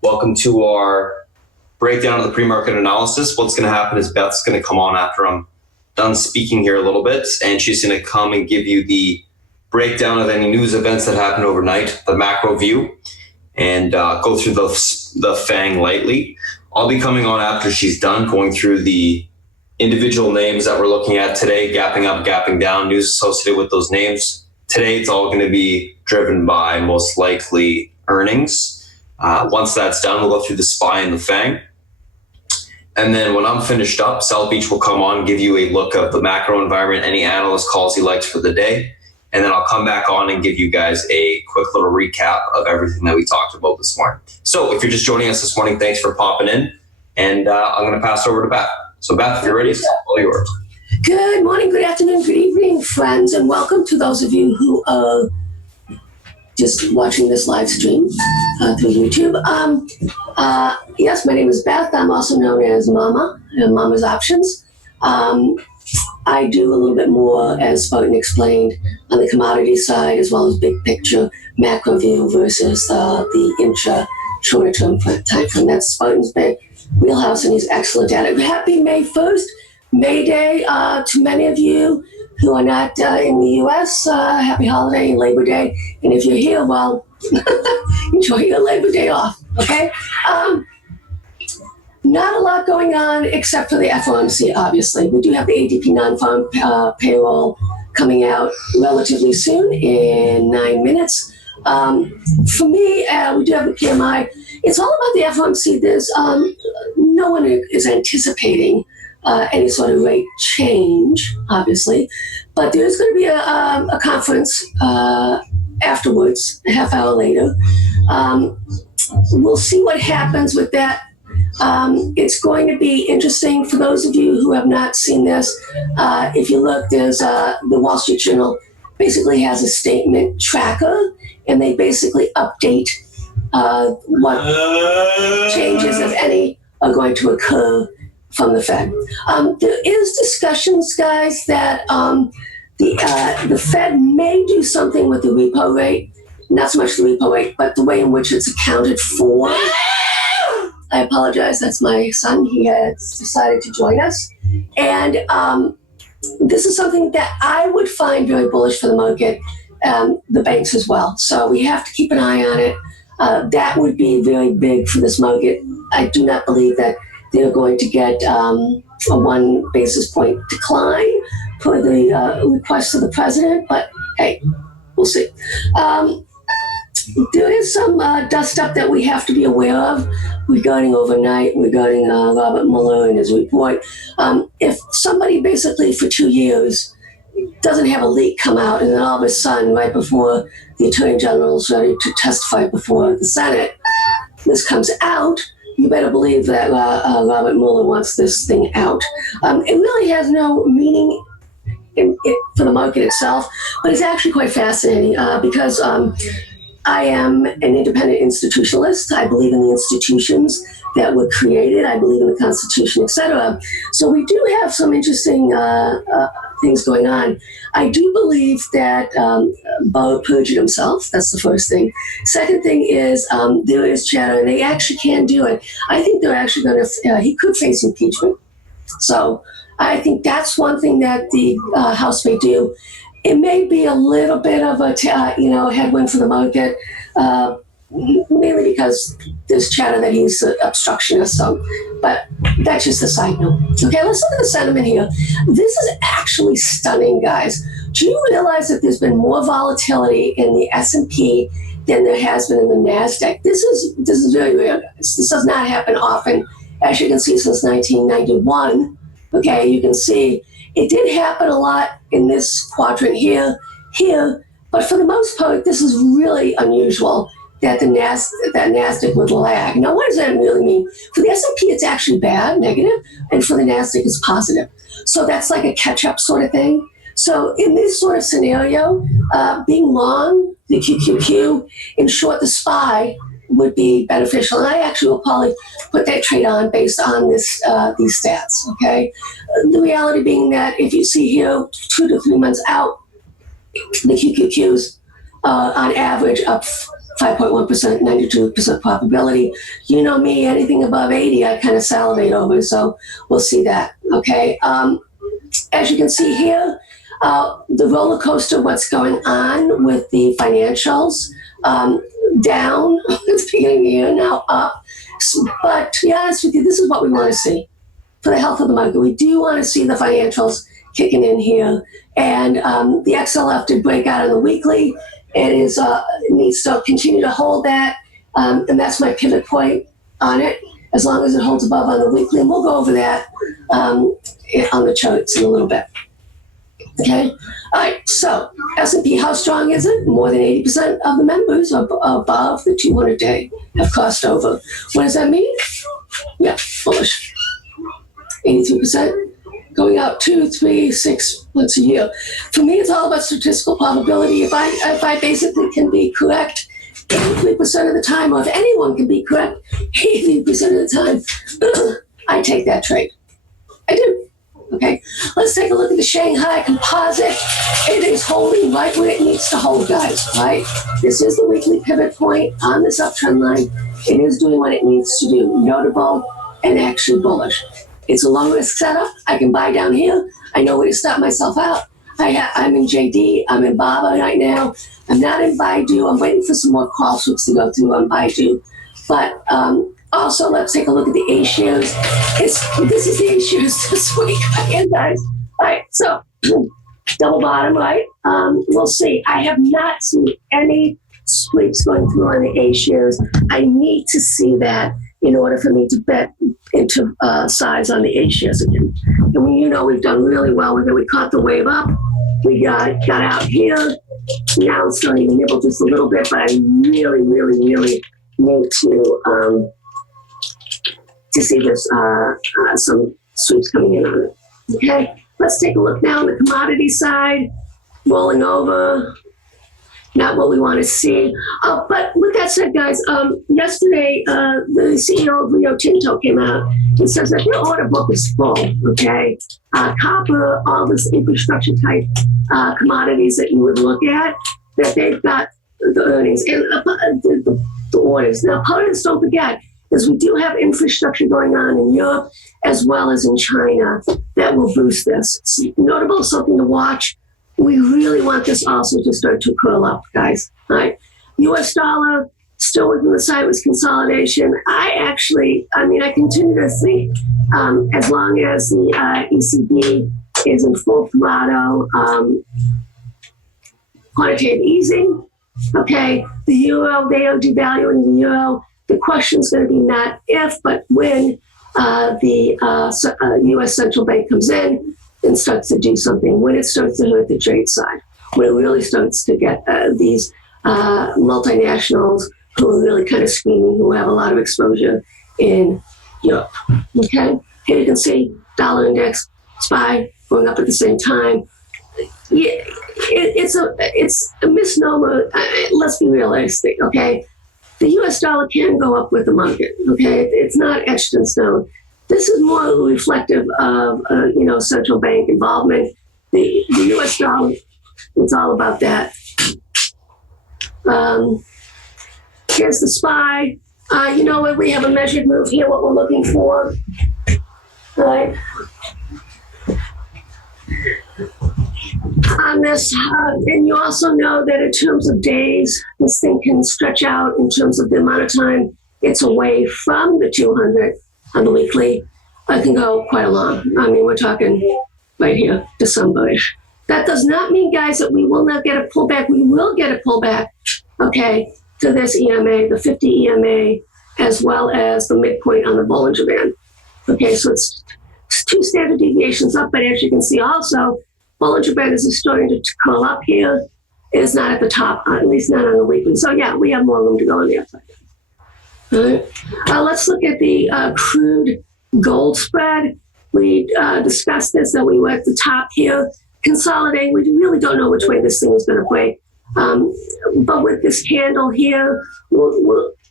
Welcome to our breakdown of the pre-market analysis. What's going to happen is Beth's going to come on after I'm done speaking here a little bit, and she's going to come and give you the breakdown of any news events that happened overnight, the macro view, and go through the FANG lightly. I'll be coming on after she's done, going through the individual names that we're looking at today, gapping up, gapping down, news associated with those names. Today, it's all going to be driven by most likely earnings. Once that's done, we'll go through the SPY and the FANG. And then when I'm finished up, South Beach will come on, give you a look of the macro environment, any analyst calls he likes for the day. And then I'll come back on and give you guys a quick little recap of everything that we talked about this morning. So if you're just joining us this morning, thanks for popping in. And I'm going to pass over to Beth. So Beth, if you're ready, it's all yours. Good morning, good afternoon, good evening, friends, and welcome to those of you who are just watching this live stream through YouTube. Yes, my name is Beth. I'm also known as Mama, Mama's Options. I do a little bit more, as Spartan explained, on the commodity side, as well as big picture macro view versus the intra shorter term time frame. That's Spartan's big wheelhouse, and he's excellent at it. Happy May 1st, May Day to many of you who are not in the U.S. Happy holiday, Labor Day. And if you're here, well, enjoy your Labor Day off, okay? Not a lot going on except for the FOMC, obviously. We do have the ADP non-farm payroll coming out relatively soon in 9 minutes. For me, we do have the PMI. It's all about the FOMC. There's no one is anticipating any sort of rate change, obviously, but there's going to be a conference afterwards, a half hour later. We'll see what happens with that. It's going to be interesting for those of you who have not seen this. If you look, there's the Wall Street Journal basically has a statement tracker, and they basically update what changes, if any, are going to occur from the Fed. There is discussions, guys, that the Fed may do something with the repo rate, not so much the repo rate, but the way in which it's accounted for. I apologize, that's my son. He has decided to join us. And this is something that I would find very bullish for the market, the banks as well. So we have to keep an eye on it. That would be very big for this market. I do not believe that they're going to get a 1 basis point decline per the request of the president, but hey, we'll see. There is some dust up that we have to be aware of regarding overnight, regarding Robert Mueller and his report. If somebody basically for 2 years doesn't have a leak come out, and then all of a sudden, right before the Attorney General is ready to testify before the Senate, this comes out, you better believe that Robert Mueller wants this thing out. It really has no meaning for the market itself, but it's actually quite fascinating because I am an independent institutionalist. I believe in the institutions that were created. I believe in the Constitution, etc. So we do have some interesting things going on. I do believe that Barr perjured himself. That's the first thing. Second thing is there is chatter, and they actually can do it. I think they're actually going to, he could face impeachment. So I think that's one thing that the House may do. It may be a little bit of a headwind for the market, mainly because there's chatter that he's an obstructionist. So, but that's just a side note. Okay, let's look at the sentiment here. This is actually stunning, guys. Do you realize that there's been more volatility in the S&P than there has been in the NASDAQ? This is very rare, guys. This does not happen often, as you can see, since 1991. Okay, you can see it did happen a lot in this quadrant here, but for the most part, this is really unusual that the NASDAQ would lag. Now, what does that really mean? For the S&P, it's actually bad, negative, and for the NASDAQ, it's positive. So that's like a catch-up sort of thing. So in this sort of scenario, being long the QQQ and short the SPY would be beneficial. And I actually will probably put that trade on based on this these stats, okay? The reality being that if you see here 2 to 3 months out, the QQQs on average up 5.1%, 92% probability. You know me, anything above 80, I kind of salivate over, so we'll see that, okay? As you can see here, the roller coaster, what's going on with the financials, down at the beginning of the year, now up. But to be honest with you, this is what we want to see for the health of the market. We do want to see the financials kicking in here. And the XLF did break out on the weekly. It needs to continue to hold that. And that's my pivot point on it, as long as it holds above on the weekly. And we'll go over that on the charts in a little bit. Okay. All right. So S&P, how strong is it? More than 80% of the members are above the 200-day have crossed over. What does that mean? Yeah, bullish. 82%, going out 2, 3, 6 months a year. For me, it's all about statistical probability. If I basically can be correct 83% of the time, or if anyone can be correct 83% of the time, I take that trade. I do. Okay, let's take a look at the Shanghai Composite. It is holding right where it needs to hold, guys, right? This is the weekly pivot point on this uptrend line. It is doing what it needs to do, notable and actually bullish. It's a low risk setup. I can buy down here. I know where to stop myself out. I'm in JD. I'm in Baba right now. I'm not in Baidu. I'm waiting for some more call sweeps to go through on Baidu. But also, let's take a look at the A shares. This is the A shares this week, again, guys. All right, so double bottom, right? We'll see. I have not seen any sweeps going through on the A shares. I need to see that in order for me to bet into size on the A shares again. And we've done really well with it. We caught the wave up. We got out here. Now it's starting to nibble just a little bit, but I really, really, really need to see this some sweeps coming in on it. Okay, let's take a look now on the commodity side. Rolling over. Not what we want to see. But with that said, guys, yesterday the CEO of Rio Tinto came out and says that their order book is full, okay? Copper, all this infrastructure type commodities that you would look at, that they've got the earnings and the orders. Now, part of this, don't forget, is we do have infrastructure going on in Europe as well as in China that will boost this. It's notable, something to watch. We really want this also to start to curl up, guys. All right. U.S. dollar, still within the sideways consolidation. I continue to think as long as the ECB is in full throttle, quantitative easing, okay, the euro, they are devaluing the euro. The question is going to be not if, but when the U.S. central bank comes in and starts to do something, when it starts to hurt the trade side, when it really starts to get these multinationals who are really kind of screaming, who have a lot of exposure in Europe. Okay, here you can see dollar index, SPY going up at the same time. Yeah, it's a misnomer. Let's be realistic. Okay, the U.S. dollar can go up with the market. Okay, it's not etched in stone. This is more reflective of, central bank involvement. The U.S. dollar, it's all about that. Here's the SPY. We have a measured move here, what we're looking for. All right. On this, and you also know that in terms of days, this thing can stretch out in terms of the amount of time it's away from the 200 on the weekly. I can go quite a long. We're talking right here, December-ish. That does not mean, guys, that we will not get a pullback. We will get a pullback, okay, to this EMA, the 50 EMA, as well as the midpoint on the Bollinger Band. Okay, so it's 2 standard deviations up, but as you can see also, Bollinger Band is starting to curl up here. It is not at the top, at least not on the weekly. So yeah, we have more room to go on the upside. All right. Let's look at the crude gold spread. We discussed this, that we were at the top here. Consolidate, we really don't know which way this thing is going to play. But with this candle here,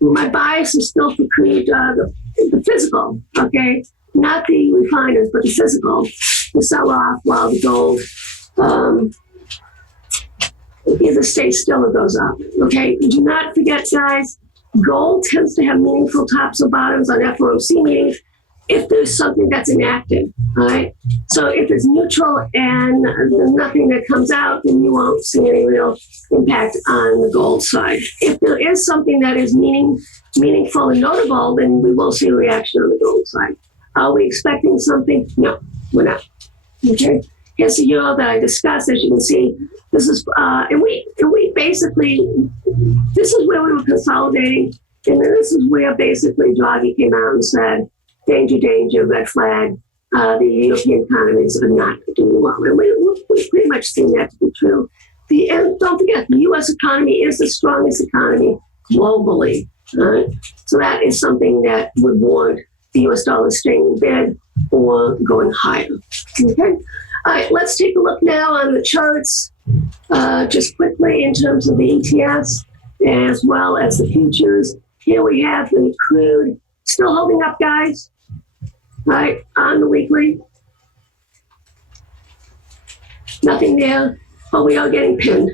my bias is still for crude, the physical, okay? Not the refiners, but the physical. The sell off while the gold either stays still or goes up. Okay, do not forget, guys, gold tends to have meaningful tops or bottoms on FOMC meetings if there's something that's inactive, all right? So if it's neutral and there's nothing that comes out, then you won't see any real impact on the gold side. If there is something that is meaningful and notable, then we will see a reaction on the gold side. Are we expecting something? No, we're not. Okay. Here's the euro that I discussed. As you can see, this is and we basically, this is where we were consolidating, and then this is where basically Draghi came out and said, danger, danger, red flag. The European economies are not doing well, and we've pretty much seen that to be true. And don't forget, the U.S. economy is the strongest economy globally. Right? So that is something that would warrant the U.S. dollar staying in bed or going higher. Okay. All right, let's take a look now on the charts, just quickly in terms of the ETFs as well as the futures. Here we have the crude still holding up, guys. Right, on the weekly. Nothing there, but we are getting pinned.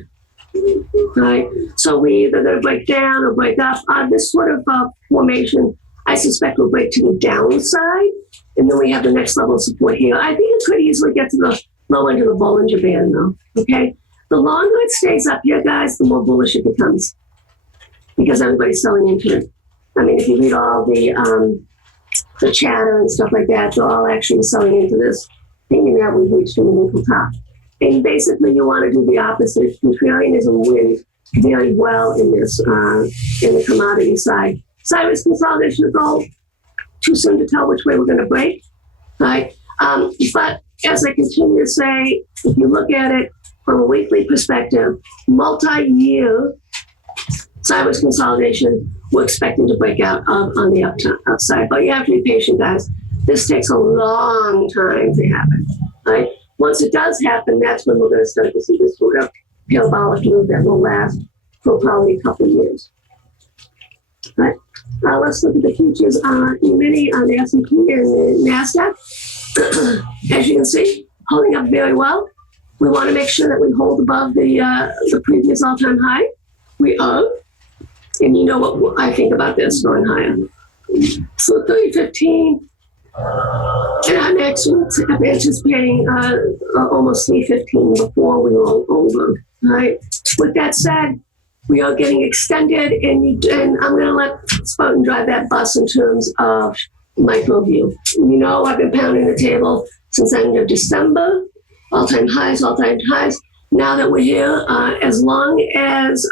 Right, so we either going to break down or break up. This sort of formation, I suspect, will break to the downside, and then we have the next level of support here. I think it could easily get to the low end of the Bollinger Band, though. Okay, the longer it stays up here, guys, the more bullish it becomes because everybody's selling into it. I mean, if you read all the chatter and stuff like that, they're all actually selling into this, thinking that we've reached a meaningful top. And basically, you want to do the opposite. Contrarianism wins very well in this, in the commodity side. Sideways consolidation of gold, too soon to tell which way we're going to break, right? But as I continue to say, if you look at it from a weekly perspective, multi-year sideways consolidation, we're expecting to break out on the upside. But you have to be patient, guys. This takes a long time to happen, right? Once it does happen, that's when we're going to start to see this sort of parabolic move that will last for probably a couple of years. Right. Let's look at the futures on E-mini, on the S&P and the NASDAQ. As you can see, holding up very well. We want to make sure that we hold above the previous all-time high. We are. And you know what I think about this going higher. So 3015, and I'm anticipating almost 315 before we roll over. Right. With that said, we are getting extended, and I'm going to let Spartan drive that bus in terms of micro view. You know, I've been pounding the table since the end of December. All-time highs. Now that we're here, as long as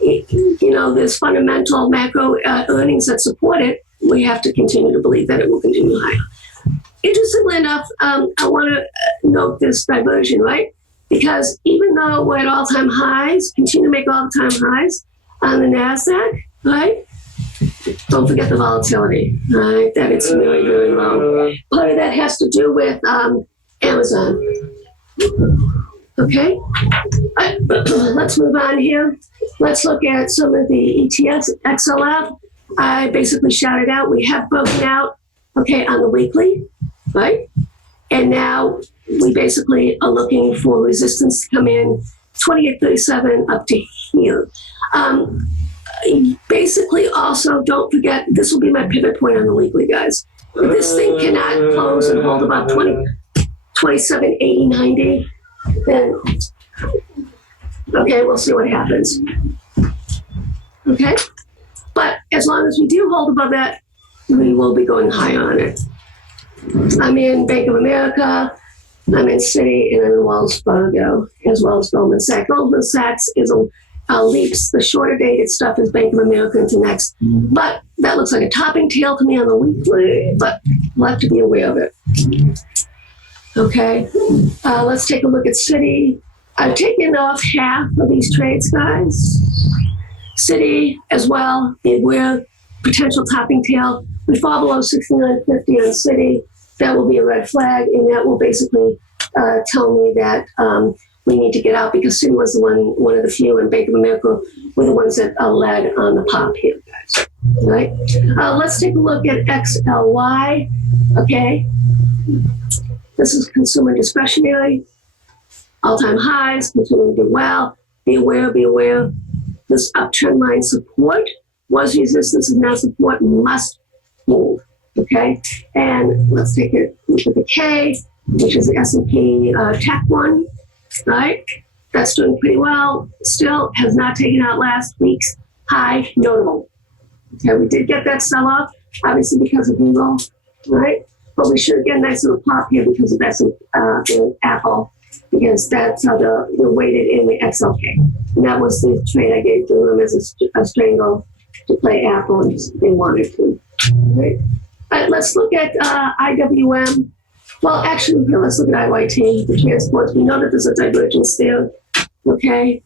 there's fundamental macro earnings that support it, we have to continue to believe that it will continue higher. Interestingly enough, I want to note this diversion, right? Because even though we're at all-time highs, continue to make all-time highs on the NASDAQ, right? Don't forget the volatility, right? That it's really, really low. Part of that has to do with Amazon. Okay? Let's move on here. Let's look at some of the ETFs. XLF, I basically shouted out. We have broken out, okay, on the weekly, right? And now we basically are looking for resistance to come in 2837 up to here. Basically, also, don't forget, this will be my pivot point on the weekly, guys. If this thing cannot close and hold about 27, 80, 90, then, okay, we'll see what happens. Okay? But as long as we do hold above that, we will be going high on it. I'm in Bank of America, I'm in Citi, and I'm in Wells Fargo, as well as Goldman Sachs. Goldman Sachs is leaps. The shorter dated stuff is Bank of America into next. But that looks like a topping tail to me on the weekly, but we'll have to be aware of it. Okay, let's take a look at Citi. I've taken off half of these trades, guys. Citi as well, beware, potential topping tail. We fall below 69.50 on Citi. That will be a red flag, and that will basically tell me that we need to get out, because Citi was the one of the few, and Bank of America were the ones that led on the pop here, guys. All right? Let's take a look at XLY. Okay. This is consumer discretionary. All-time highs, continuing to do well. be aware, be aware. This uptrend line support was resistance and now support must move, okay? And let's take a look at the K, which is the S&P Tech one, right? That's doing pretty well. Still has not taken out last week's high, notable. Okay, we did get that sell-off, obviously because of Google, right? But we should get a nice little pop here because of that Apple, because that's how they're weighted in the XLK. And that was the trade I gave to them as a strangle to play Apple, and they wanted to. Right? All right, let's look at IWM. Well, actually, here, let's look at IYT, the transports. We know that there's a divergence there, okay?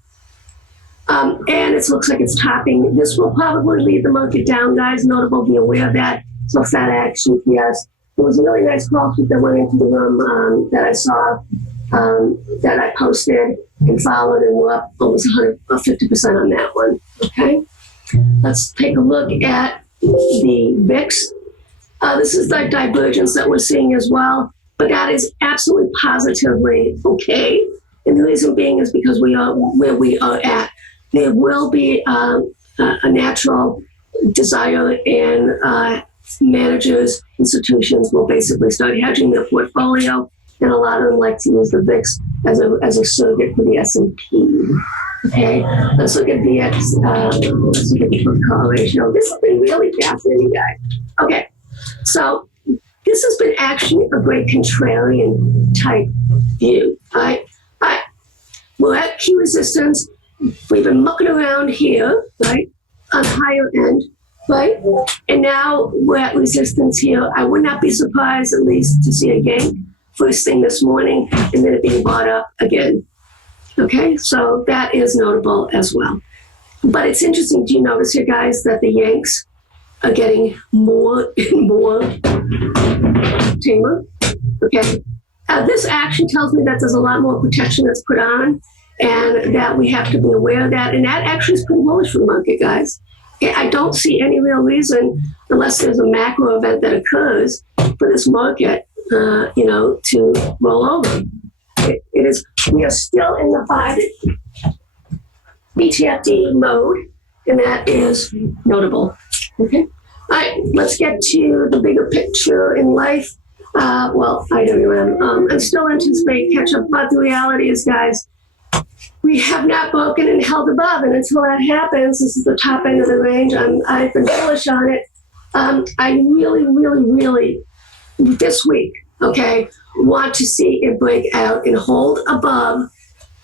And it looks like it's topping. This will probably lead the market down, guys. Notable, be aware of that. So FedEx, UPS. There was a really nice call sheet that went into the room that I saw, that I posted and followed, and we're up almost 50% on that one, okay? Let's take a look at the VIX. This is the divergence that we're seeing as well, but that is absolutely positively okay. And the reason being is because we are where we are at. There will be a natural desire, and managers, institutions will basically start hedging their portfolio, and a lot of them like to use the VIX as a surrogate for the S&P. Okay, let's look at VX. Let's look at the put call ratio. This has been really fascinating, guys. Okay, so this has been actually a great contrarian type view. All right. We're at key resistance. We've been mucking around here, right, on higher end, right? And now we're at resistance here. I would not be surprised, at least, to see a gain first thing this morning, and then it being bought up again. Okay, so that is notable as well. But it's interesting, do you notice here, guys, that the Yanks are getting more and more tamer? Okay, this action tells me that there's a lot more protection that's put on, and that we have to be aware of that. And that actually is pretty bullish for the market, guys. I don't see any real reason, unless there's a macro event that occurs, for this market, to roll over. It is. We are still in the 5 BTFD mode, and that is notable. Okay. All right. Let's get to the bigger picture in life. IWM. I still anticipate catch up, but the reality is, guys, we have not broken and held above, and until that happens, this is the top end of the range. I've been bullish on it. I really, really, really, this week, okay, want to see it break out and hold above,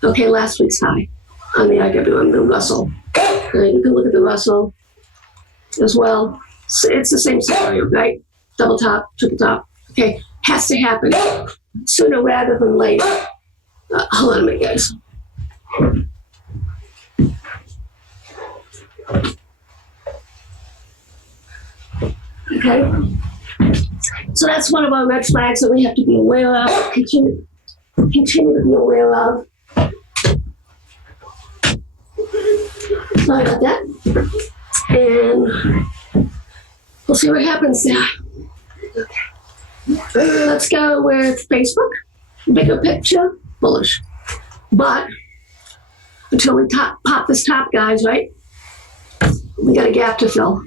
okay, last week's high on the IWM, the Russell. You can look at the Russell as well. So it's the same scenario, right? Double top, triple top. Okay, has to happen sooner rather than later. Hold on a minute, guys. Okay, so that's one of our red flags that we have to be aware of, continue to be aware of. Sorry about that. And we'll see what happens there. Okay. Let's go with Facebook. Bigger picture, bullish. But until we pop this top, guys, right? We got a gap to fill.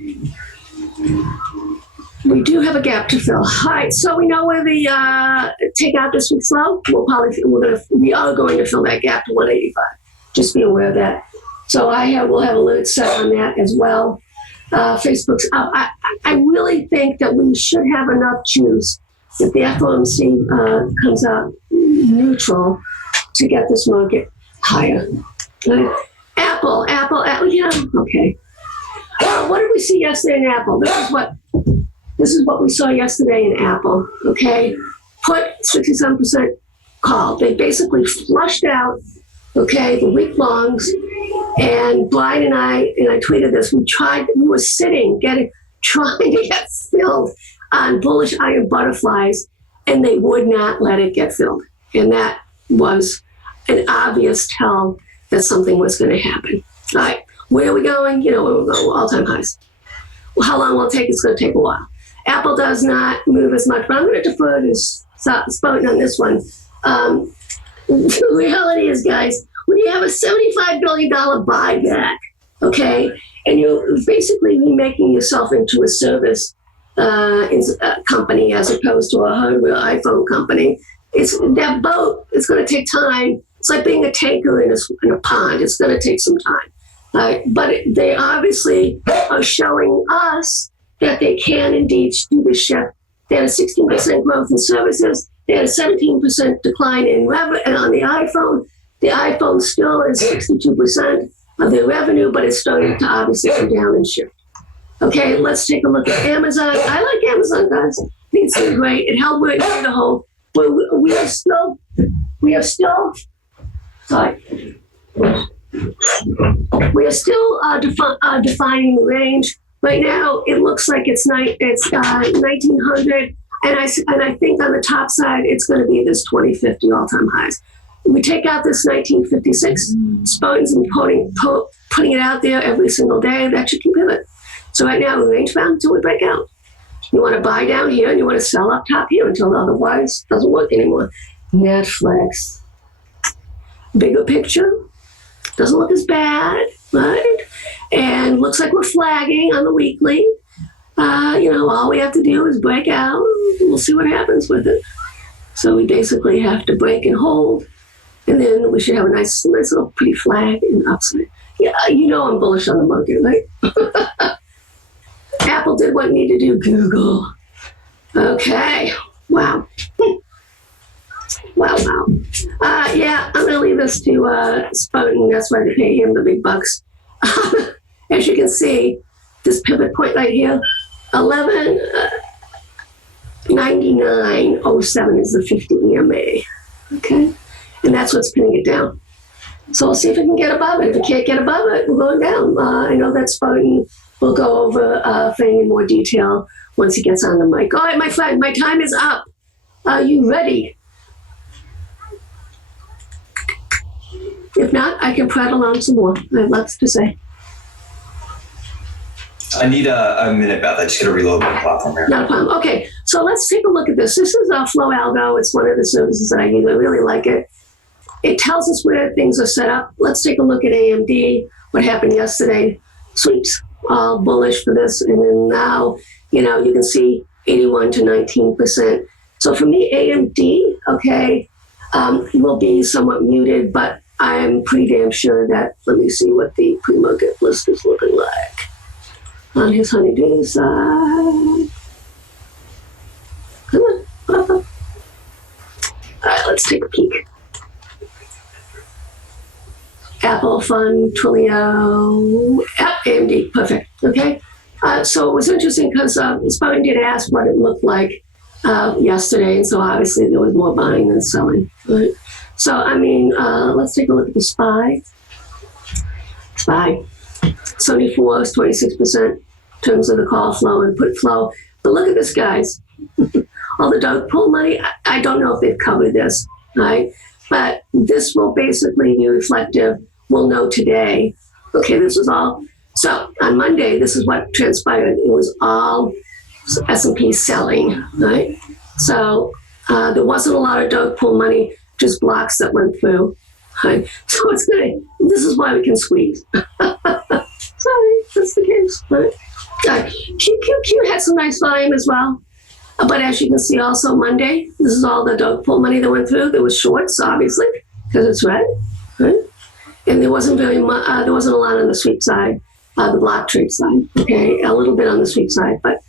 We do have a gap to fill. All right, so we know where the takeout this week's low. We are going to fill that gap to 185. Just be aware of that. So we'll have a limit set on that as well. Facebook's up. I really think that we should have enough juice if the FOMC comes out neutral to get this market higher. Right? Apple, yeah, okay. What did we see yesterday in Apple? This is what we saw yesterday in Apple, okay? Put 67% call. They basically flushed out, okay, the week longs. And Brian and I tweeted this, we were sitting, trying to get filled on bullish iron butterflies, and they would not let it get filled. And that was an obvious tell that something was going to happen. All right, where are we going? Where we're going, all-time highs. Well, how long will it take? It's going to take a while. Apple does not move as much, but I'm going to defer to Spartan on this one. The reality is, guys, when you have a $75 billion buyback, okay, and you're basically remaking yourself into a service company as opposed to a hardware iPhone company, that boat is going to take time. It's like being a tanker in a pond. It's going to take some time. But they obviously are showing us that they can indeed do the shift. They had a 16% growth in services. They had a 17% decline in revenue. And on the iPhone still is 62% of their revenue, but it's starting to obviously come down and shift. Okay, let's take a look at Amazon. I like Amazon, guys. I think it's doing great. It held where it needed to hold. We are still, sorry. We are still defining the range. Right now, it looks like it's 1900, and I think on the top side, it's going to be this 2050 all-time highs. We take out this 1956, Spartan's been putting it out there every single day. That should keep it. So right now, we're range bound until we break out. You want to buy down here, and you want to sell up top here until otherwise it doesn't work anymore. Netflix. Bigger picture. Doesn't look as bad, right? And looks like we're flagging on the weekly. All we have to do is break out. We'll see what happens with it. So we basically have to break and hold. And then we should have a nice little pretty flag in the upside. Yeah, I'm bullish on the market, right? Apple did what it needed to do. Google. Okay. Wow. Wow. I'm going to leave this to Spartan. That's why they pay him the big bucks. As you can see, this pivot point right here, 11.9907 is the 50 EMA. Okay? And that's what's pinning it down. So we'll see if it can get above it. If it can't get above it, we're going down. I know that Spartan will go over thing in more detail once he gets on the mic. All right, my friend, my time is up. Are you ready? If not, I can prattle on some more. I have lots to say. I need a minute, Beth. I just got to reload my platform here. Not a problem. Okay, so let's take a look at this. This is Flow Algo. It's one of the services that I use. I really like it. It tells us where things are set up. Let's take a look at AMD, what happened yesterday. Sweeps, all bullish for this. And then now, you can see 81 to 19%. So for me, AMD, will be somewhat muted, but I'm pretty damn sure that, let me see what the pre-market list is looking like on his honeydew side. Come on. All right, let's take a peek. Apple, Fun, Twilio, AMD, perfect, okay? So it was interesting because Spartan did ask what it looked like yesterday, and so obviously there was more buying than selling, right? So, let's take a look at the SPY. SPY, 74 is 26% in terms of the call flow and put flow. But look at this, guys. All the dog pull money, I don't know if they've covered this, right? But this will basically be reflective. We'll know today. Okay, this is all. So on Monday, this is what transpired. It was all S&P selling, right? So there wasn't a lot of dog pull money, just blocks that went through. Right? So it's good. This is why we can squeeze. Sorry, that's the case. Right? QQQ had some nice volume as well. But as you can see also Monday, this is all the dog pull money that went through. There was shorts, obviously, because it's red. Right? And there wasn't very much, there wasn't a lot on the sweep side, the block trade side. Okay, a little bit on the sweep side, but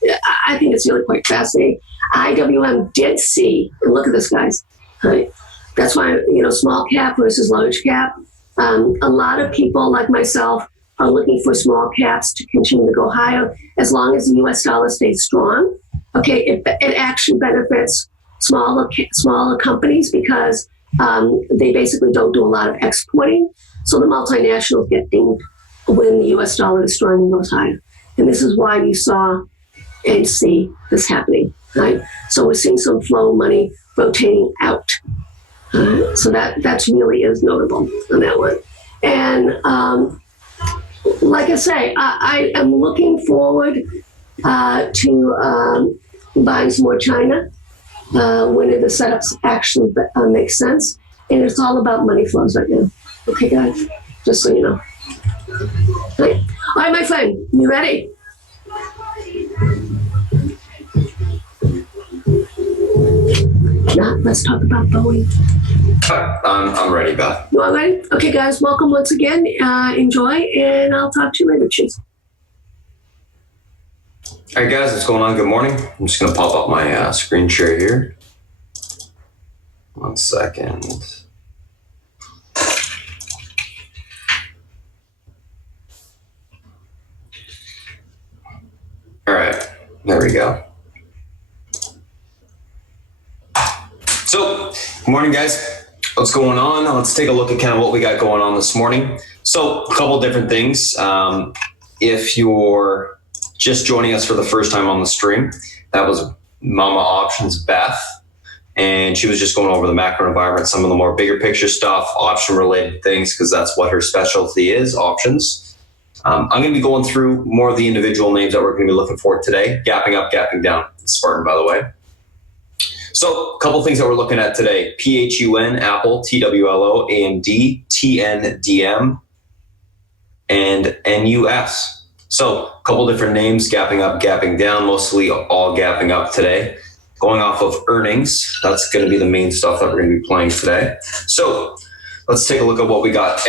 I think it's really quite fascinating. IWM did see, and look at this, guys. Right? That's why, small cap versus large cap. A lot of people like myself are looking for small caps to continue to go higher as long as the U.S. dollar stays strong. Okay, it actually benefits smaller companies because they basically don't do a lot of exporting. So the multinationals get dinged when the U.S. dollar is strong and goes higher. And this is why you saw and see this happening, right? So we're seeing some flow money rotating out. So that's really is notable on that one. And like I say, I am looking forward to buying some more China when the setups actually make sense. And it's all about money flows right now. Okay, guys, just so you know. All right, my friend, you ready? Now, let's talk about Boeing. I'm ready, Beth. You all ready? Okay, guys, welcome once again. Enjoy, and I'll talk to you later. Cheers. All right, guys, what's going on? Good morning. I'm just going to pop up my screen share here. 1 second. All right, there we go. So, good morning, guys. What's going on? Let's take a look at kind of what we got going on this morning. So, a couple different things. If you're just joining us for the first time on the stream, that was Mama Options Beth, and she was just going over the macro environment, some of the more bigger picture stuff, option related things, because that's what her specialty is, options. I'm going to be going through more of the individual names that we're going to be looking for today. Gapping up, gapping down. It's Spartan, by the way. So a couple things that we're looking at today. PHUN, Apple, TWLO, AMD, TNDM, and NUS. So a couple different names, gapping up, gapping down, mostly all gapping up today. Going off of earnings, that's going to be the main stuff that we're going to be playing today. So let's take a look at what we got.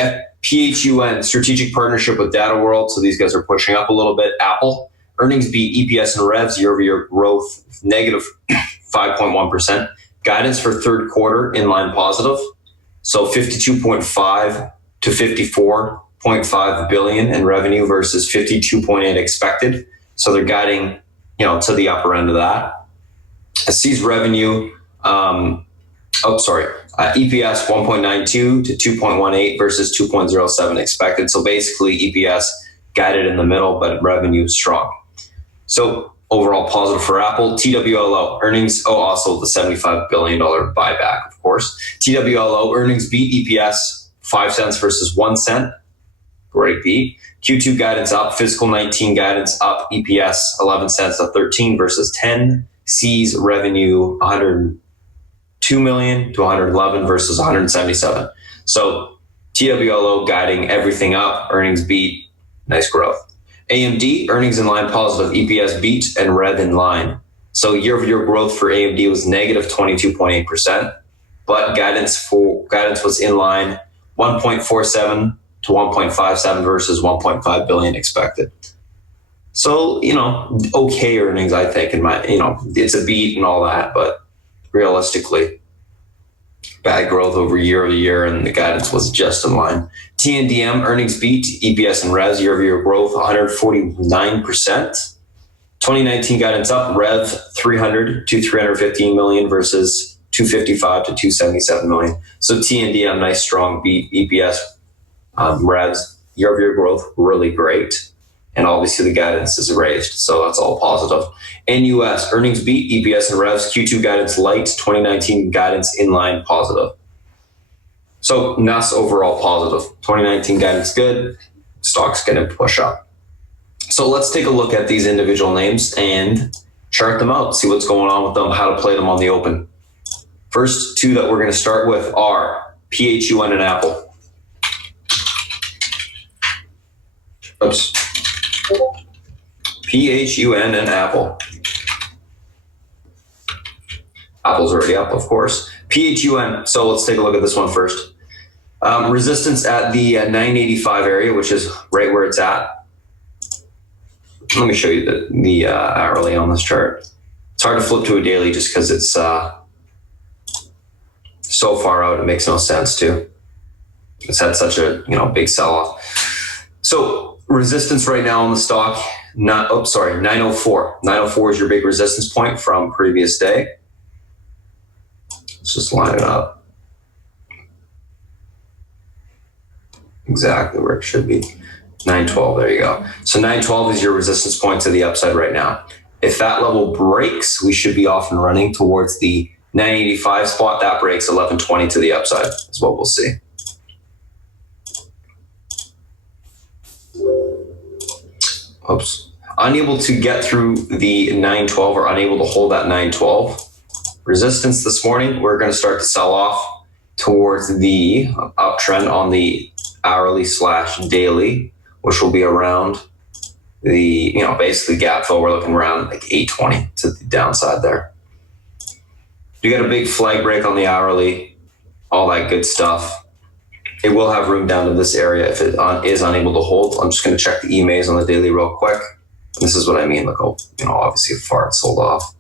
PHUN, strategic partnership with Data World. So these guys are pushing up a little bit. Apple, earnings beat, EPS and revs, year-over-year growth, negative 5.1%. Guidance for third quarter, in line positive. So 52.5 to 54.5 billion in revenue versus 52.8 expected. So they're guiding, to the upper end of that. Sees revenue, EPS 1.92 to 2.18 versus 2.07 expected. So basically EPS guided in the middle, but revenue strong. So overall positive for Apple. TWLO earnings, also the $75 billion buyback, of course. TWLO earnings beat, EPS 5 cents versus 1 cent. Great beat. Q2 guidance up, fiscal 19 guidance up, EPS 11 cents to 13 versus 10. Sees revenue 102 million to 111 versus 177. So TWLO guiding everything up, earnings beat, nice growth. AMD, earnings in line positive, EPS beat, and rev in line. So year-over-year growth for AMD was negative 22.8%, but guidance was in line, 1.47 to 1.57 versus 1.5 billion expected. So, okay earnings, I think, it's a beat and all that, but realistically, bad growth over year, and the guidance was just in line. TNDM, earnings beat, EPS and revs, year-over-year growth, 149%. 2019 guidance up, rev 300 to 315 million versus 255 to 277 million. So TNDM, nice strong beat, EPS, revs, year-over-year growth, really great. And obviously the guidance is raised, so that's all positive. NUS, earnings beat, EPS and revs, Q2 guidance light, 2019 guidance in line positive. So NUS overall positive. 2019 guidance good, stock's going to push up. So let's take a look at these individual names and chart them out, see what's going on with them, how to play them on the open. First two that we're going to start with are PHUN and Apple. Oops. PHUN and Apple. Apple's already up, of course. PHUN, so let's take a look at this one first. Resistance at the 985 area, which is right where it's at. Let me show you the hourly on this chart. It's hard to flip to a daily just because it's so far out, it makes no sense to. It's had such a big sell-off. So resistance right now on the stock, 904. 904 is your big resistance point from previous day. Let's just line it up. Exactly where it should be. 912, there you go. So 912 is your resistance point to the upside right now. If that level breaks, we should be off and running towards the 985 spot. That breaks 1120 to the upside is what we'll see. Oops. Unable to get through the 912 or unable to hold that 912 resistance this morning, we're going to start to sell off towards the uptrend on the hourly/daily, which will be around the, basically gap fill. We're looking around like 820 to the downside there. You got a big flag break on the hourly, all that good stuff. It will have room down to this area if it is unable to hold. I'm just going to check the EMAs on the daily real quick. And this is what I mean. Look, obviously far it sold off.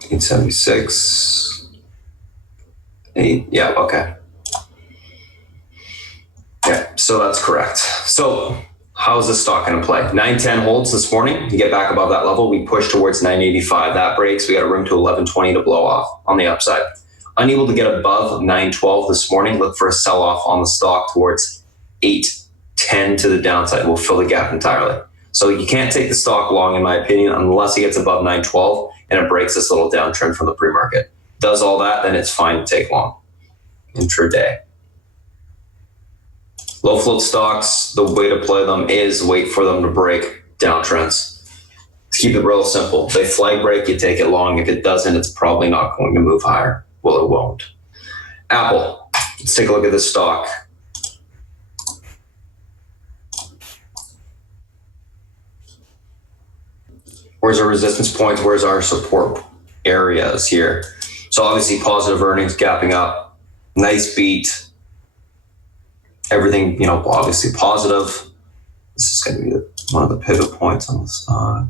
$876. 8. Yeah. Okay. Yeah. So that's correct. So how is this stock going to play? 910 holds this morning. You get back above that level. We push towards 985. That breaks. We got a room to 1120 to blow off on the upside. Unable to get above 912 this morning. Look for a sell-off on the stock towards 810 to the downside. We'll fill the gap entirely. So you can't take the stock long, in my opinion, unless it gets above 912 and it breaks this little downtrend from the pre-market. Does all that, then it's fine to take long. Intraday. Low float stocks, the way to play them is wait for them to break downtrends. To keep it real simple, they flag break, you take it long. If it doesn't, it's probably not going to move higher. Well, it won't. Apple, let's take a look at this stock. Where's our resistance points? Where's our support areas here? So obviously positive earnings gapping up. Nice beat. Everything, obviously positive. This is going to be one of the pivot points on the stock.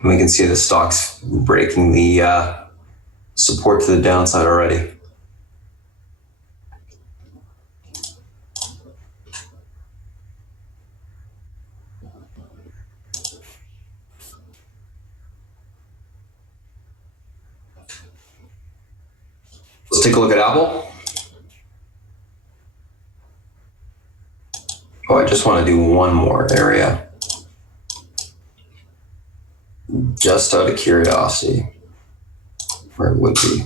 And we can see the stock's breaking the support to the downside already. Let's take a look at Apple. Oh, I just want to do one more area. Just out of curiosity, where it would be.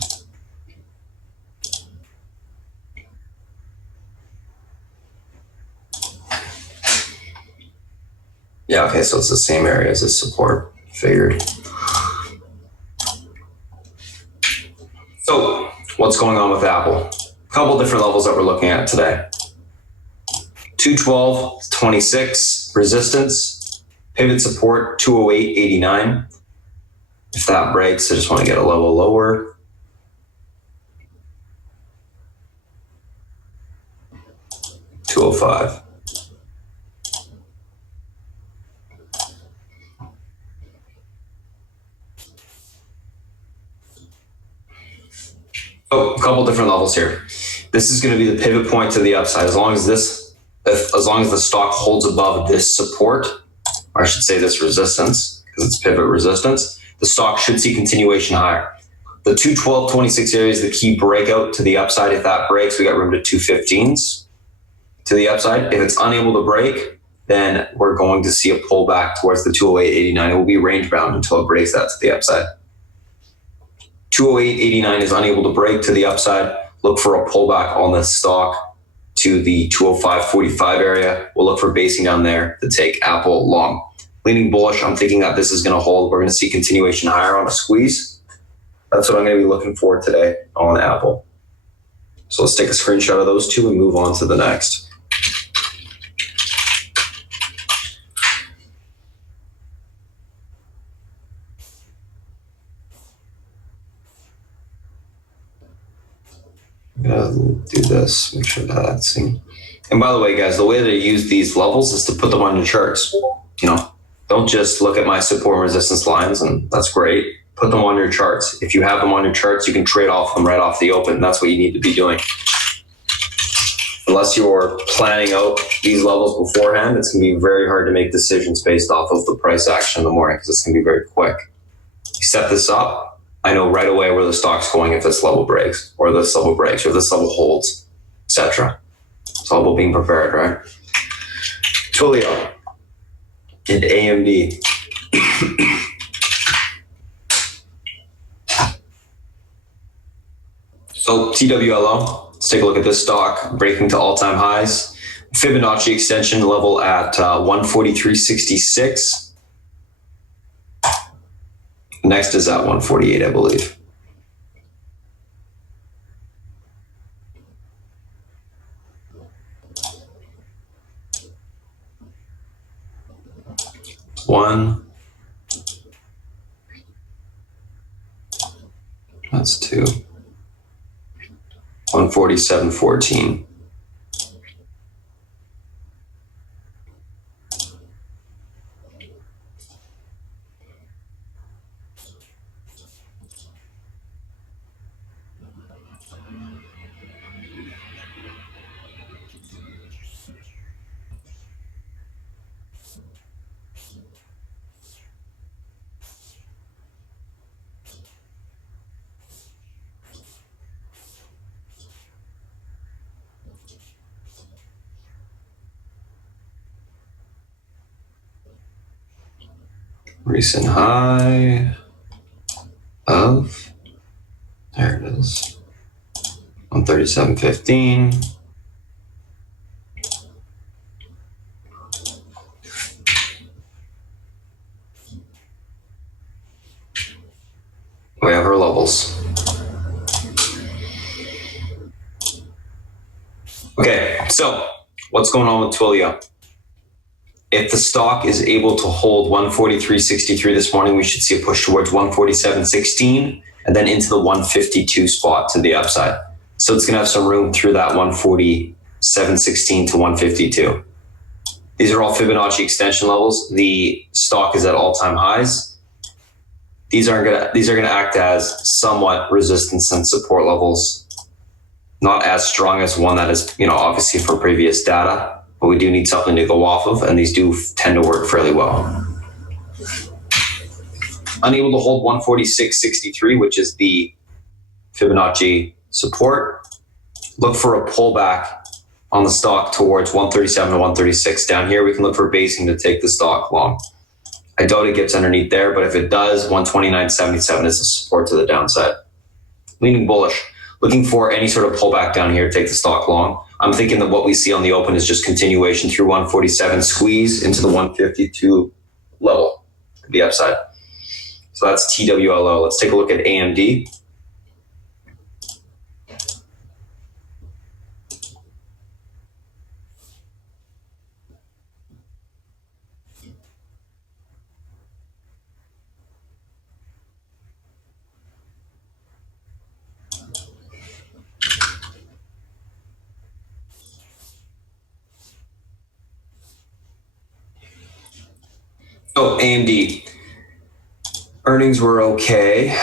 Yeah, okay, so it's the same area as the support. Figured. So, what's going on with Apple? A couple different levels that we're looking at today. 212.26 resistance, pivot support 208.89. If that breaks, I just want to get a level lower. $205. Oh, a couple different levels here. This is going to be the pivot point to the upside. As long as the stock holds above this support, or I should say this resistance, because it's pivot resistance, the stock should see continuation higher. The 212.26 area is the key breakout to the upside. If that breaks, we got room to 215s to the upside. If it's unable to break, then we're going to see a pullback towards the 208.89. It will be range bound until it breaks that to the upside. 208.89 is unable to break to the upside. Look for a pullback on the stock to the 205.45 area. We'll look for basing down there to take Apple long. Leaning bullish, I'm thinking that this is going to hold. We're going to see continuation higher on a squeeze. That's what I'm going to be looking for today on Apple. So let's take a screenshot of those two and move on to the next. I'm going to do this, make sure that's seen. And by the way, guys, the way that I use these levels is to put them on your charts. Don't just look at my support and resistance lines, and that's great. Put them on your charts. If you have them on your charts, you can trade off them right off the open. That's what you need to be doing. Unless you're planning out these levels beforehand, it's going to be very hard to make decisions based off of the price action in the morning because it's going to be very quick. You set this up, I know right away where the stock's going if this level breaks, or this level breaks, or this level holds, etc. It's all about being prepared, right? Twilio and AMD. So TWLO, let's take a look at this stock breaking to all-time highs. Fibonacci extension level at 143.66. Next is at 148, I believe. One. That's two. 147.14. Recent high of, there it is, 137.15. We have our levels. Okay, so what's going on with Twilio? If the stock is able to hold 143.63 this morning, we should see a push towards 147.16 and then into the 152 spot to the upside. So it's going to have some room through that 147.16 to 152. These are all Fibonacci extension levels. The stock is at all-time highs. These are going to act as somewhat resistance and support levels. Not as strong as one that is, obviously for previous data. But we do need something to go off of, and these do tend to work fairly well. Unable to hold 146.63, which is the Fibonacci support. Look for a pullback on the stock towards 137 to 136. Down here, we can look for basing to take the stock long. I doubt it gets underneath there, but if it does, 129.77 is a support to the downside. Leaning bullish. Looking for any sort of pullback down here to take the stock long. I'm thinking that what we see on the open is just continuation through 147, squeeze into the 152 level to the upside. So that's TWLO. Let's take a look at AMD. So AMD, earnings were okay.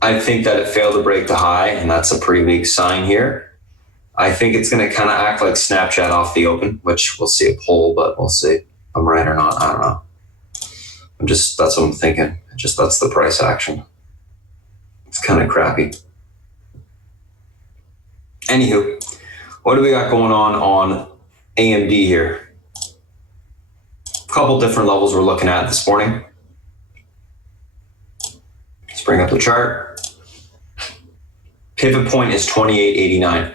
I think that it failed to break the high, and that's a pretty big sign here. I think it's going to kind of act like Snapchat off the open, which we'll see a pull, but we'll see if I'm right or not. I don't know. That's what I'm thinking. That's the price action. It's kind of crappy. Anywho, what do we got going on AMD here? Couple different levels we're looking at this morning. Let's bring up the chart. Pivot point is 28.89.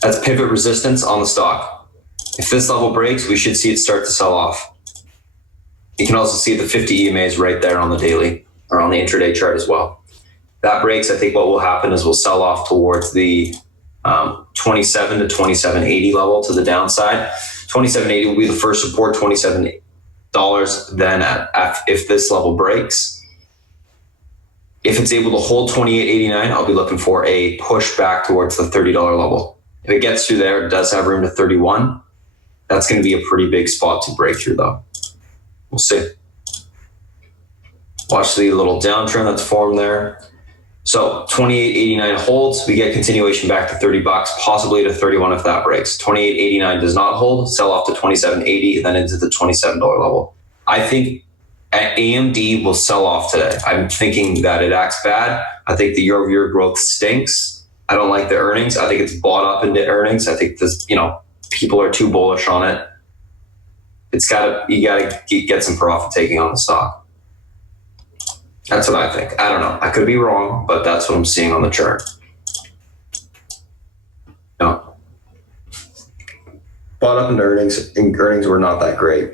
That's pivot resistance on the stock. If this level breaks, we should see it start to sell off. You can also see the 50 EMAs right there on the daily or on the intraday chart as well. That breaks, I think what will happen is we'll sell off towards the 27 to 27.80 level to the downside. 27.80 will be the first support, $27 then if this level breaks. If it's able to hold 28.89, I'll be looking for a push back towards the $30 level. If it gets through there, it does have room to 31. That's going to be a pretty big spot to break through though. We'll see. Watch the little downtrend that's formed there. So 28.89 holds, we get continuation back to $30, possibly to 31 if that breaks. 28.89 does not hold, sell off to 27.80, then into the $27 level. I think AMD will sell off today. I'm thinking that it acts bad. I think the year-over-year growth stinks. I don't like the earnings. I think it's bought up into earnings. I think this, people are too bullish on it. You gotta get some profit taking on the stock. That's what I think. I don't know. I could be wrong, but that's what I'm seeing on the chart. bought up in earnings, and earnings were not that great.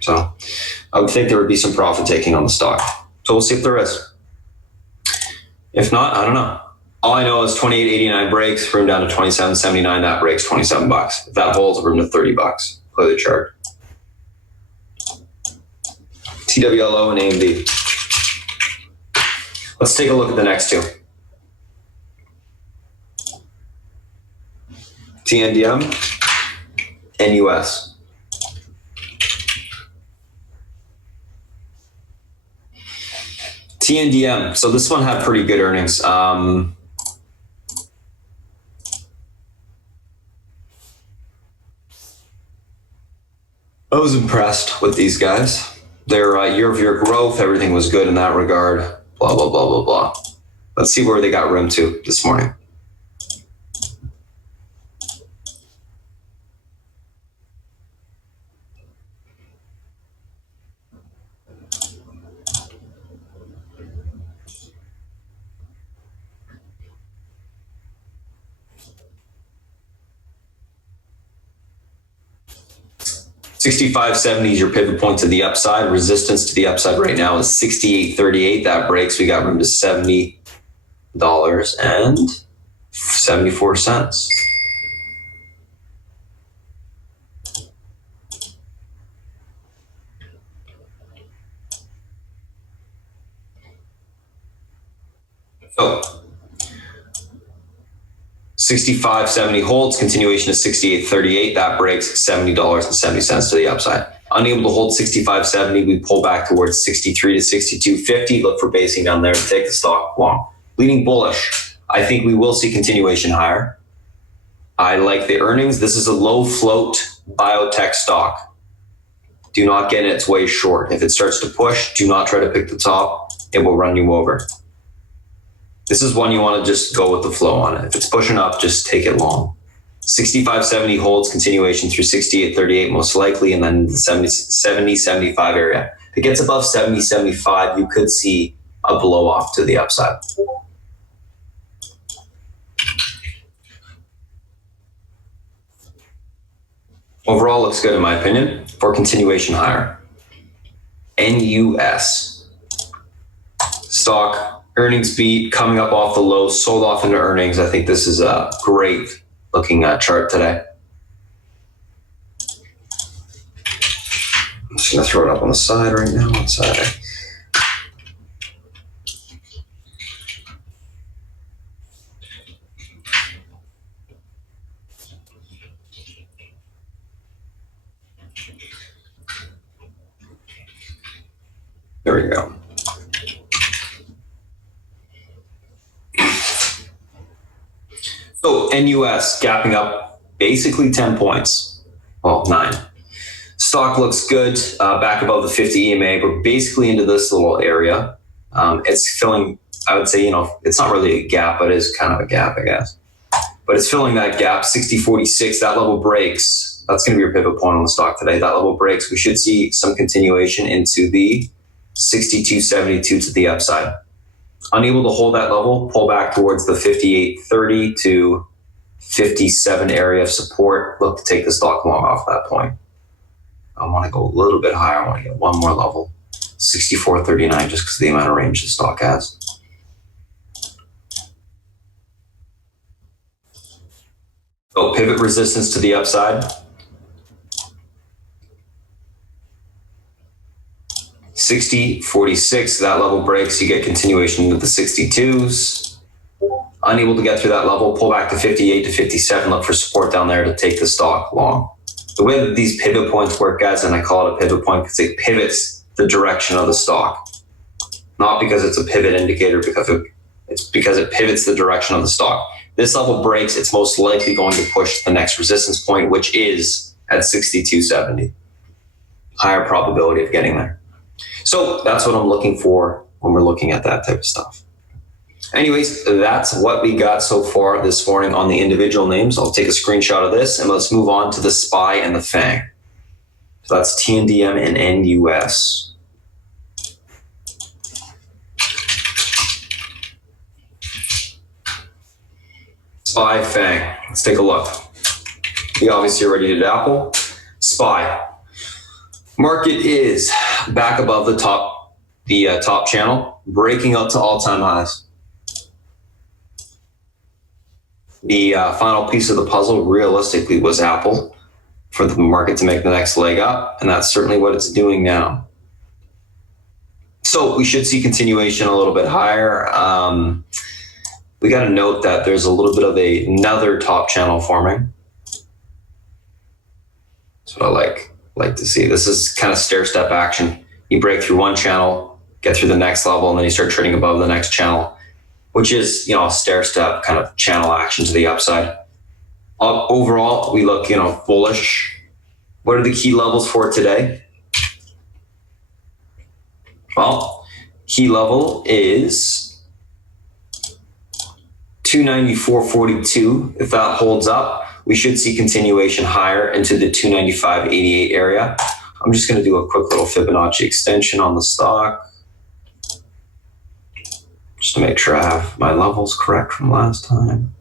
So I would think there would be some profit taking on the stock. So we'll see if there is. If not, I don't know. All I know is 28.89 breaks, room down to 27.79. That breaks $27. If that holds, room to $30. Play the chart. TWLO and AMD. Let's take a look at the next two. TNDM and US. TNDM. So this one had pretty good earnings. I was impressed with these guys. Their year-over-year growth, everything was good in that regard. Blah, blah, blah, blah, blah. Let's see where they got room to this morning. $65.70 is your pivot point to the upside. Resistance to the upside right now is $68.38. That breaks. We got room to $70.74. So 65.70 holds, continuation is 68.38. That breaks $70.70 to the upside. Unable to hold 65.70, we pull back towards 63 to 62.50. Look for basing down there to take the stock long. Leaning bullish, I think we will see continuation higher. I like the earnings. This is a low float biotech stock. Do not get its way short. If it starts to push, do not try to pick the top. It will run you over. This is one you want to just go with the flow on it. If it's pushing up, just take it long. 65.70 holds, continuation through 68.38 most likely, and then the 70.75 area. If it gets above 70.75, you could see a blow off to the upside. Overall, looks good in my opinion for continuation higher. NUS stock. Earnings beat, coming up off the low, sold off into earnings. I think this is a great looking chart today. I'm just going to throw it up on the side right now. One side. There we go. So NUS gapping up basically 10 points. Well, 9. Stock looks good, back above the 50 EMA. We're basically into this little area. It's filling, I would say, it's not really a gap, but it is kind of a gap, I guess. But it's filling that gap, 60.46. That level breaks. That's going to be your pivot point on the stock today. That level breaks. We should see some continuation into the 62.72 to the upside. Unable to hold that level, pull back towards the 58.30 to 57 area of support. Look to take the stock long off that point. I want to go a little bit higher. I want to get one more level, 64.39, just because of the amount of range the stock has. So pivot resistance to the upside. 60.46, that level breaks, you get continuation into the 62s. Unable to get through that level, pull back to 58 to 57, look for support down there to take the stock long. The way that these pivot points work, guys, and I call it a pivot point because it pivots the direction of the stock. Not because it's a pivot indicator, it's because it pivots the direction of the stock. This level breaks, it's most likely going to push the next resistance point, which is at 62.70. Higher probability of getting there. So that's what I'm looking for when we're looking at that type of stuff. Anyways, that's what we got so far this morning on the individual names. I'll take a screenshot of this and let's move on to the SPY and the FANG. So that's TNDM and NUS. SPY, FANG. Let's take a look. We obviously already did Apple. SPY. Market is back above the top channel, breaking up to all-time highs. The final piece of the puzzle realistically was Apple for the market to make the next leg up, and that's certainly what it's doing now. So we should see continuation a little bit higher. We got to note that there's a little bit of another top channel forming. That's what I like to see. This is kind of stair-step action. You break through one channel, get through the next level, and then you start trading above the next channel, which is, you know, a stair-step kind of channel action to the upside. Overall, we look, bullish. What are the key levels for today? Well, key level is 294.42. If that holds up, we should see continuation higher into the 295.88 area. I'm just going to do a quick little Fibonacci extension on the stock, just to make sure I have my levels correct from last time.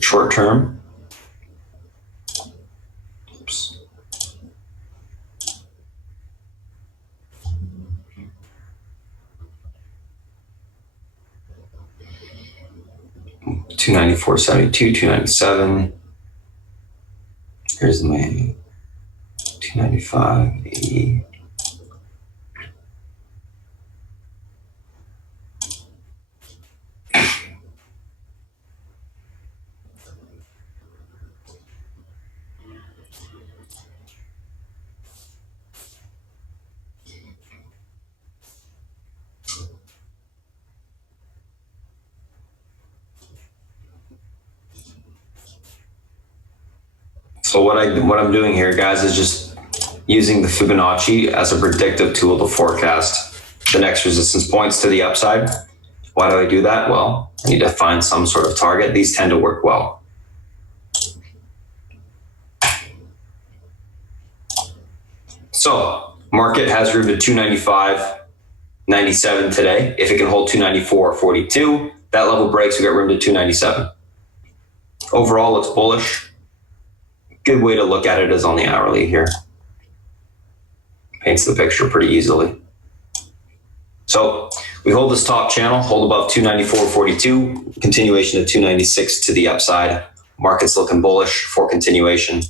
Short term. Oops. $294.72, $297. Here's my 295.80. So what I'm doing here, guys, is just using the Fibonacci as a predictive tool to forecast the next resistance points to the upside. Why do I do that? Well, I need to find some sort of target. These tend to work well. So market has room to 295.97 today. If it can hold 294.42, that level breaks, we got room to 297. Overall, looks bullish. Good way to look at it is on the hourly here. Paints the picture pretty easily. So we hold this top channel, hold above 294.42, continuation of 296 to the upside. Market's looking bullish for continuation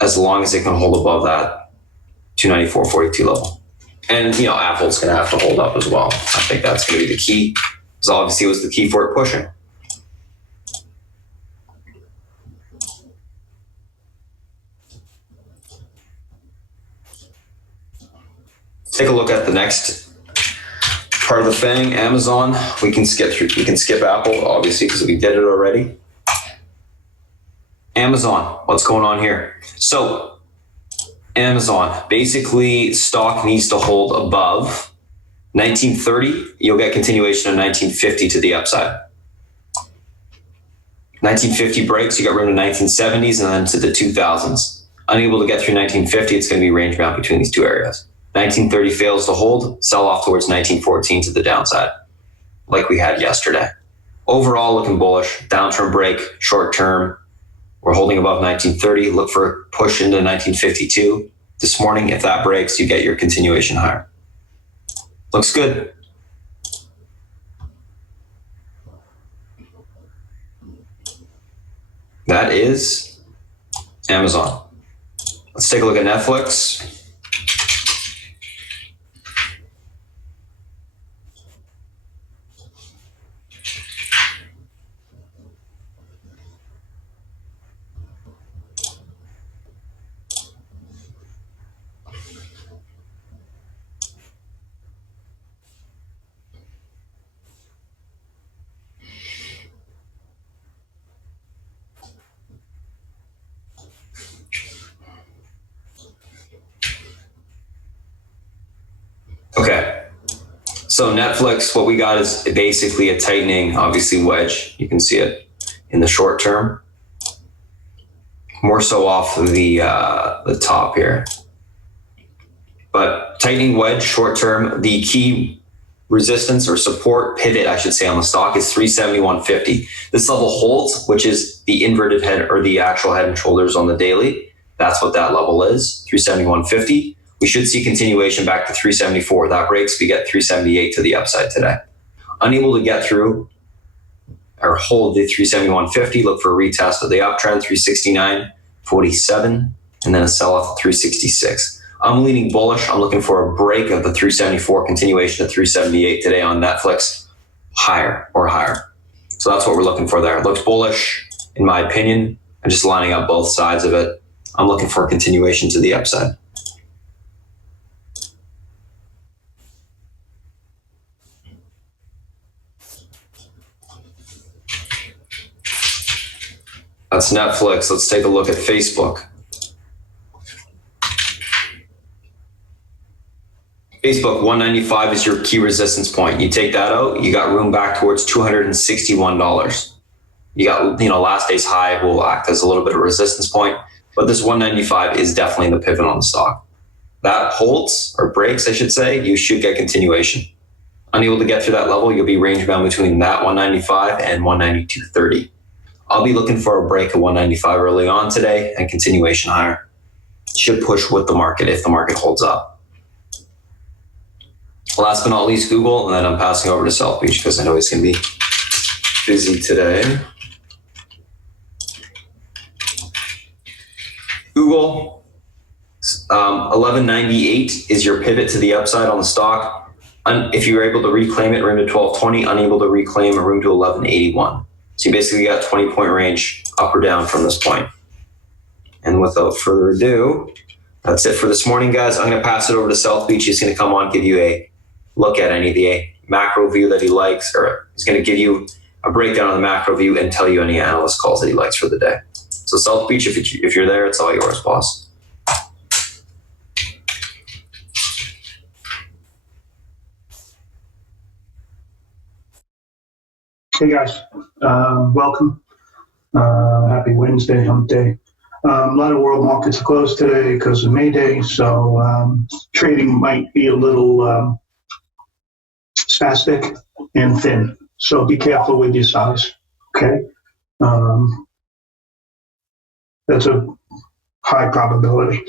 as long as it can hold above that 294.42 level. And, Apple's going to have to hold up as well. I think that's going to be the key, because obviously it was the key for it pushing. Take a look at the next part of the thing, Amazon. We can skip Apple, obviously, because we did it already. Amazon, what's going on here? So, Amazon, basically, stock needs to hold above 1930. You'll get continuation of 1950 to the upside. 1950 breaks, you got room to 1970s and then to the 2000s. Unable to get through 1950, it's going to be range bound between these two areas. 1930 fails to hold, sell off towards 1914 to the downside, like we had yesterday. Overall, looking bullish. Downturn break, short term. We're holding above 1930. Look for a push into 1952. This morning, if that breaks, you get your continuation higher. Looks good. That is Amazon. Let's take a look at Netflix. Okay, so Netflix, what we got is basically a tightening, obviously wedge. You can see it in the short term, more so off of the top here. But tightening wedge, short term, the key resistance or support pivot, I should say, on the stock is 371.50. This level holds, which is the inverted head or the actual head and shoulders on the daily. That's what that level is, 371.50. We should see continuation back to 374. That breaks, we get 378 to the upside today. Unable to get through or hold the 371.50, look for a retest of the uptrend, 369.47, and then a sell-off at 366. I'm leaning bullish. I'm looking for a break of the 374, continuation to 378 today on Netflix, higher. So that's what we're looking for there. It looks bullish, in my opinion. I'm just lining up both sides of it. I'm looking for a continuation to the upside. That's Netflix. Let's take a look at Facebook. Facebook, 195 is your key resistance point. You take that out, you got room back towards $261. You got, last day's high will act as a little bit of a resistance point, but this 195 is definitely the pivot on the stock. That holds, or breaks, I should say, you should get continuation. Unable to get through that level, you'll be range bound between that 195 and 192.30. I'll be looking for a break of 195 early on today and continuation higher. Should push with the market if the market holds up. Last but not least, Google, and then I'm passing over to South Beach because I know he's going to be busy today. Google, 1198 is your pivot to the upside on the stock. If you're able to reclaim it, room to 1220, unable to reclaim a room to 1181. So you basically got 20-point range up or down from this point. And without further ado, that's it for this morning, guys. I'm going to pass it over to South Beach. He's going to come on, give you a look at any of the macro view that he likes, or he's going to give you a breakdown of the macro view and tell you any analyst calls that he likes for the day. So South Beach, if you're there, it's all yours, boss. Hey guys, welcome. Happy Wednesday, hump day. A lot of world markets are closed today because of May Day, so trading might be a little spastic and thin. So be careful with your size, okay? That's a high probability.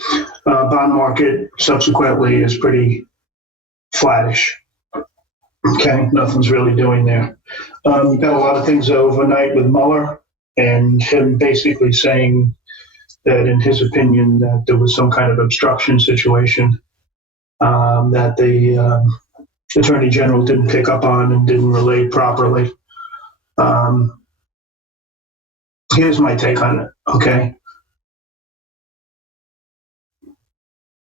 Bond market subsequently is pretty flattish. Okay, nothing's really doing there. You've got a lot of things overnight with Mueller and him basically saying that in his opinion that there was some kind of obstruction situation that the Attorney General didn't pick up on and didn't relate properly. Here's my take on it, okay?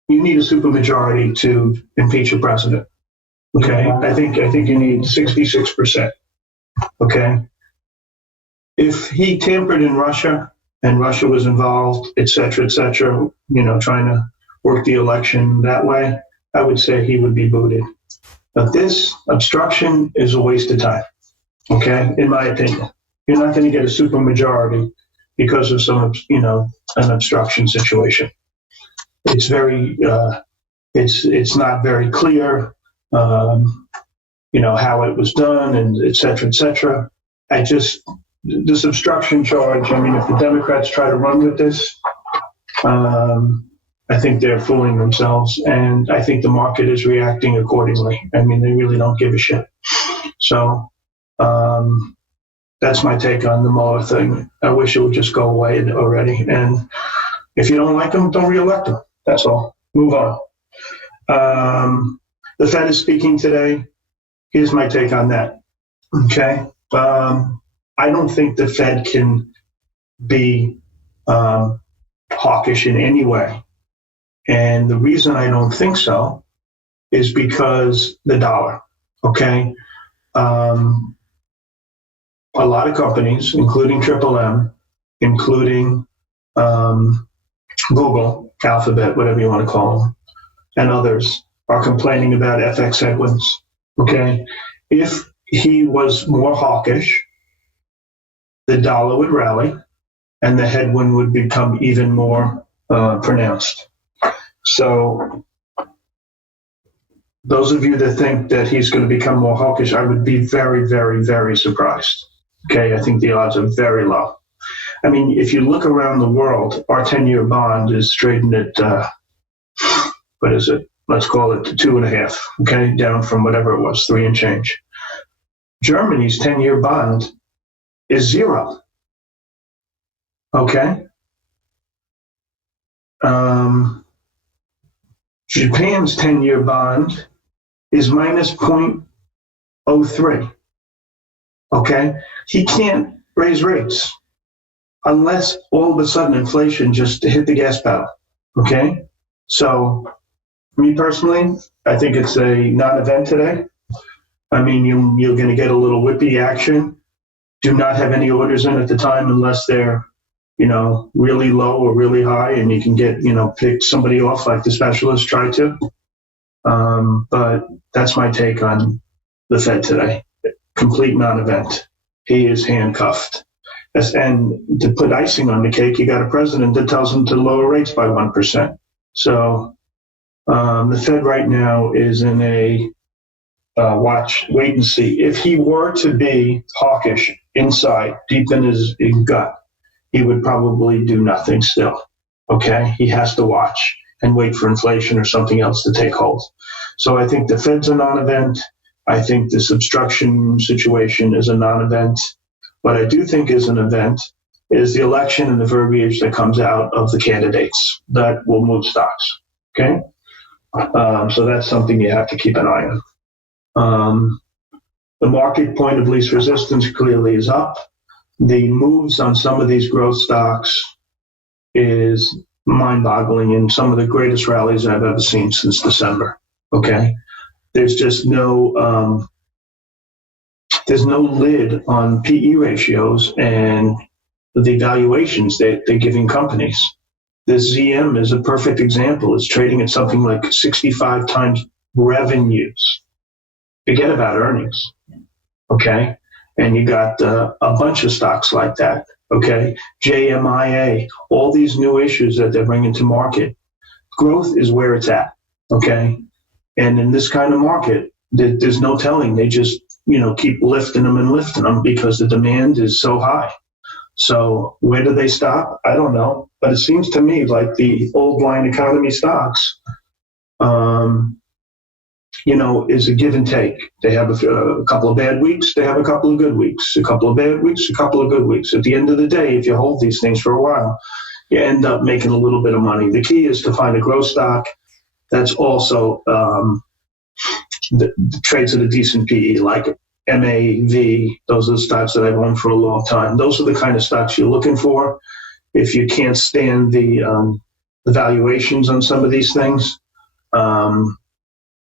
You need a supermajority to impeach a president. Okay, I think you need 66%. Okay, if he tampered in Russia and Russia was involved, et cetera, trying to work the election that way, I would say he would be booted. But this obstruction is a waste of time. Okay, in my opinion, you're not going to get a supermajority because of some, an obstruction situation. It's very, it's not very clear. How it was done and et cetera. This obstruction charge, if the Democrats try to run with this, I think they're fooling themselves, and I think the market is reacting accordingly. They really don't give a shit. So that's my take on the Mueller thing. I wish it would just go away already. And if you don't like them, don't reelect them. That's all. Move on. The Fed is speaking today. Here's my take on that. Okay. I don't think the Fed can be hawkish in any way. And the reason I don't think so is because the dollar. Okay. A lot of companies, including M, including Google, Alphabet, whatever you want to call them, and others, are complaining about FX headwinds. Okay, if he was more hawkish, the dollar would rally, and the headwind would become even more pronounced. So those of you that think that he's going to become more hawkish, I would be very, very, very surprised. Okay, I think the odds are very low. I mean, if you look around the world, our 10-year bond is trading at, what is it? Let's call it 2.5, okay, down from whatever it was, 3 and change. Germany's 10-year bond is 0. Okay? Japan's 10-year bond is minus 0.03. Okay? He can't raise rates unless all of a sudden inflation just hit the gas pedal. Okay? So, me personally, I think it's a non-event today. I mean, you're going to get a little whippy action. Do not have any orders in at the time unless they're, really low or really high, and you can get, pick somebody off like the specialist tried to. But that's my take on the Fed today. Complete non-event. He is handcuffed. And to put icing on the cake, you got a president that tells him to lower rates by 1%. So the Fed right now is in a wait and see. If he were to be hawkish inside, deep in his gut, he would probably do nothing still. Okay? He has to watch and wait for inflation or something else to take hold. So I think the Fed's a non-event. I think this obstruction situation is a non-event. What I do think is an event is the election and the verbiage that comes out of the candidates that will move stocks. Okay? So that's something you have to keep an eye on. The market point of least resistance clearly is up. The moves on some of these growth stocks is mind-boggling, and some of the greatest rallies I've ever seen since December. Okay? There's just no lid on PE ratios and the valuations that they're giving companies. This ZM is a perfect example. It's trading at something like 65 times revenues. Forget about earnings, okay? And you got a bunch of stocks like that, okay? JMIA, all these new issues that they're bringing to market. Growth is where it's at, okay? And in this kind of market, there's no telling. They just, keep lifting them because the demand is so high. So where do they stop? I don't know. But it seems to me like the old line economy stocks, is a give and take. They have a couple of bad weeks. They have a couple of good weeks. A couple of bad weeks, a couple of good weeks. At the end of the day, if you hold these things for a while, you end up making a little bit of money. The key is to find a growth stock that's also the trades at a decent PE, like MAV. Those are the stocks that I've owned for a long time. Those are the kind of stocks you're looking for. If you can't stand the valuations on some of these things,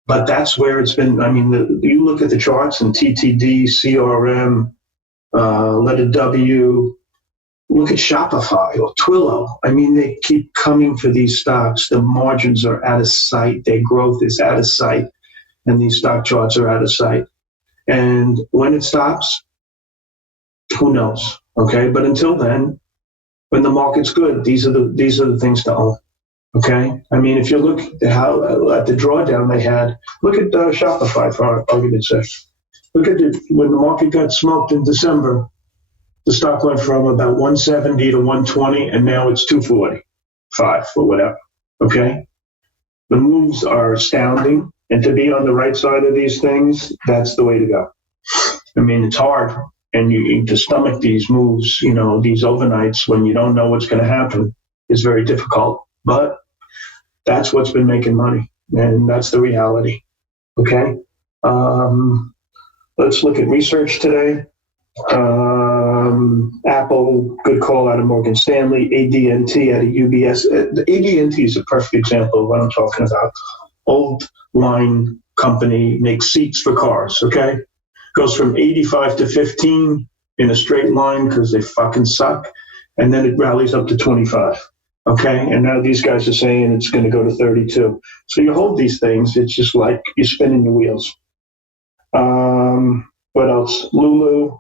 but that's where it's been. I mean, you look at the charts and TTD, CRM, letter W. Look at Shopify or Twilio. I mean, they keep coming for these stocks. The margins are out of sight. Their growth is out of sight. And these stock charts are out of sight. And when it stops, who knows? Okay, but until then, when the market's good, these are the things to own. Okay, I mean, if you look at the drawdown they had, look at Shopify for argument's sake. Look at when the market got smoked in December. The stock went from about 170 to 120, and now it's 245 or whatever. Okay, the moves are astounding. And to be on the right side of these things, that's the way to go. I mean, it's hard. And you to stomach these moves, these overnights when you don't know what's going to happen is very difficult. But that's what's been making money. And that's the reality. Okay? Let's look at research today. Apple, good call out of Morgan Stanley. AD&T out of UBS. The AD&T is a perfect example of what I'm talking about. Old line company makes seats for cars, okay? Goes from 85 to 15 in a straight line because they fucking suck, and then it rallies up to 25, okay? And now these guys are saying it's going to go to 32. So you hold these things, it's just like you're spinning your wheels. What else? Lulu,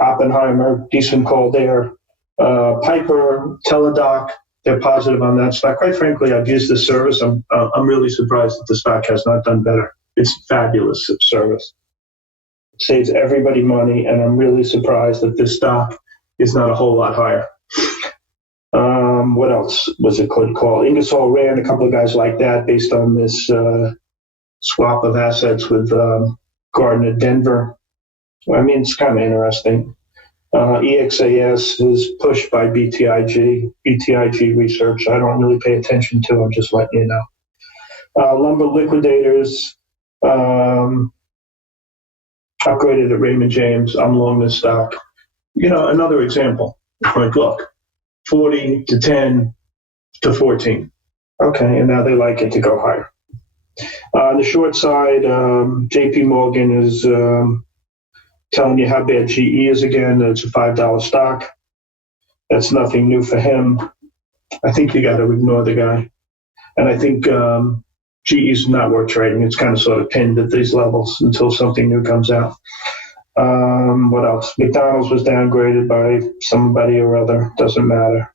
Oppenheimer, decent call there. Piper, Teladoc, they're positive on that stock. Quite frankly, I've used this service. I'm really surprised that the stock has not done better. It's fabulous service. It saves everybody money, and I'm really surprised that this stock is not a whole lot higher. What else was it called? Ingersoll ran a couple of guys like that based on this swap of assets with Gardner Denver. I mean, it's kind of interesting. EXAS is pushed by BTIG research. I don't really pay attention to. I'm just letting you know. Lumber liquidators upgraded at Raymond James. I'm long this stock. Another example. Like, look, 40 to 10 to 14. Okay, and now they like it to go higher. On the short side, JP Morgan is telling you how bad GE is again. It's a $5 stock. That's nothing new for him. I think you got to ignore the guy. And I think GE's not worth trading. It's kind of sort of pinned at these levels until something new comes out. What else? McDonald's was downgraded by somebody or other. Doesn't matter.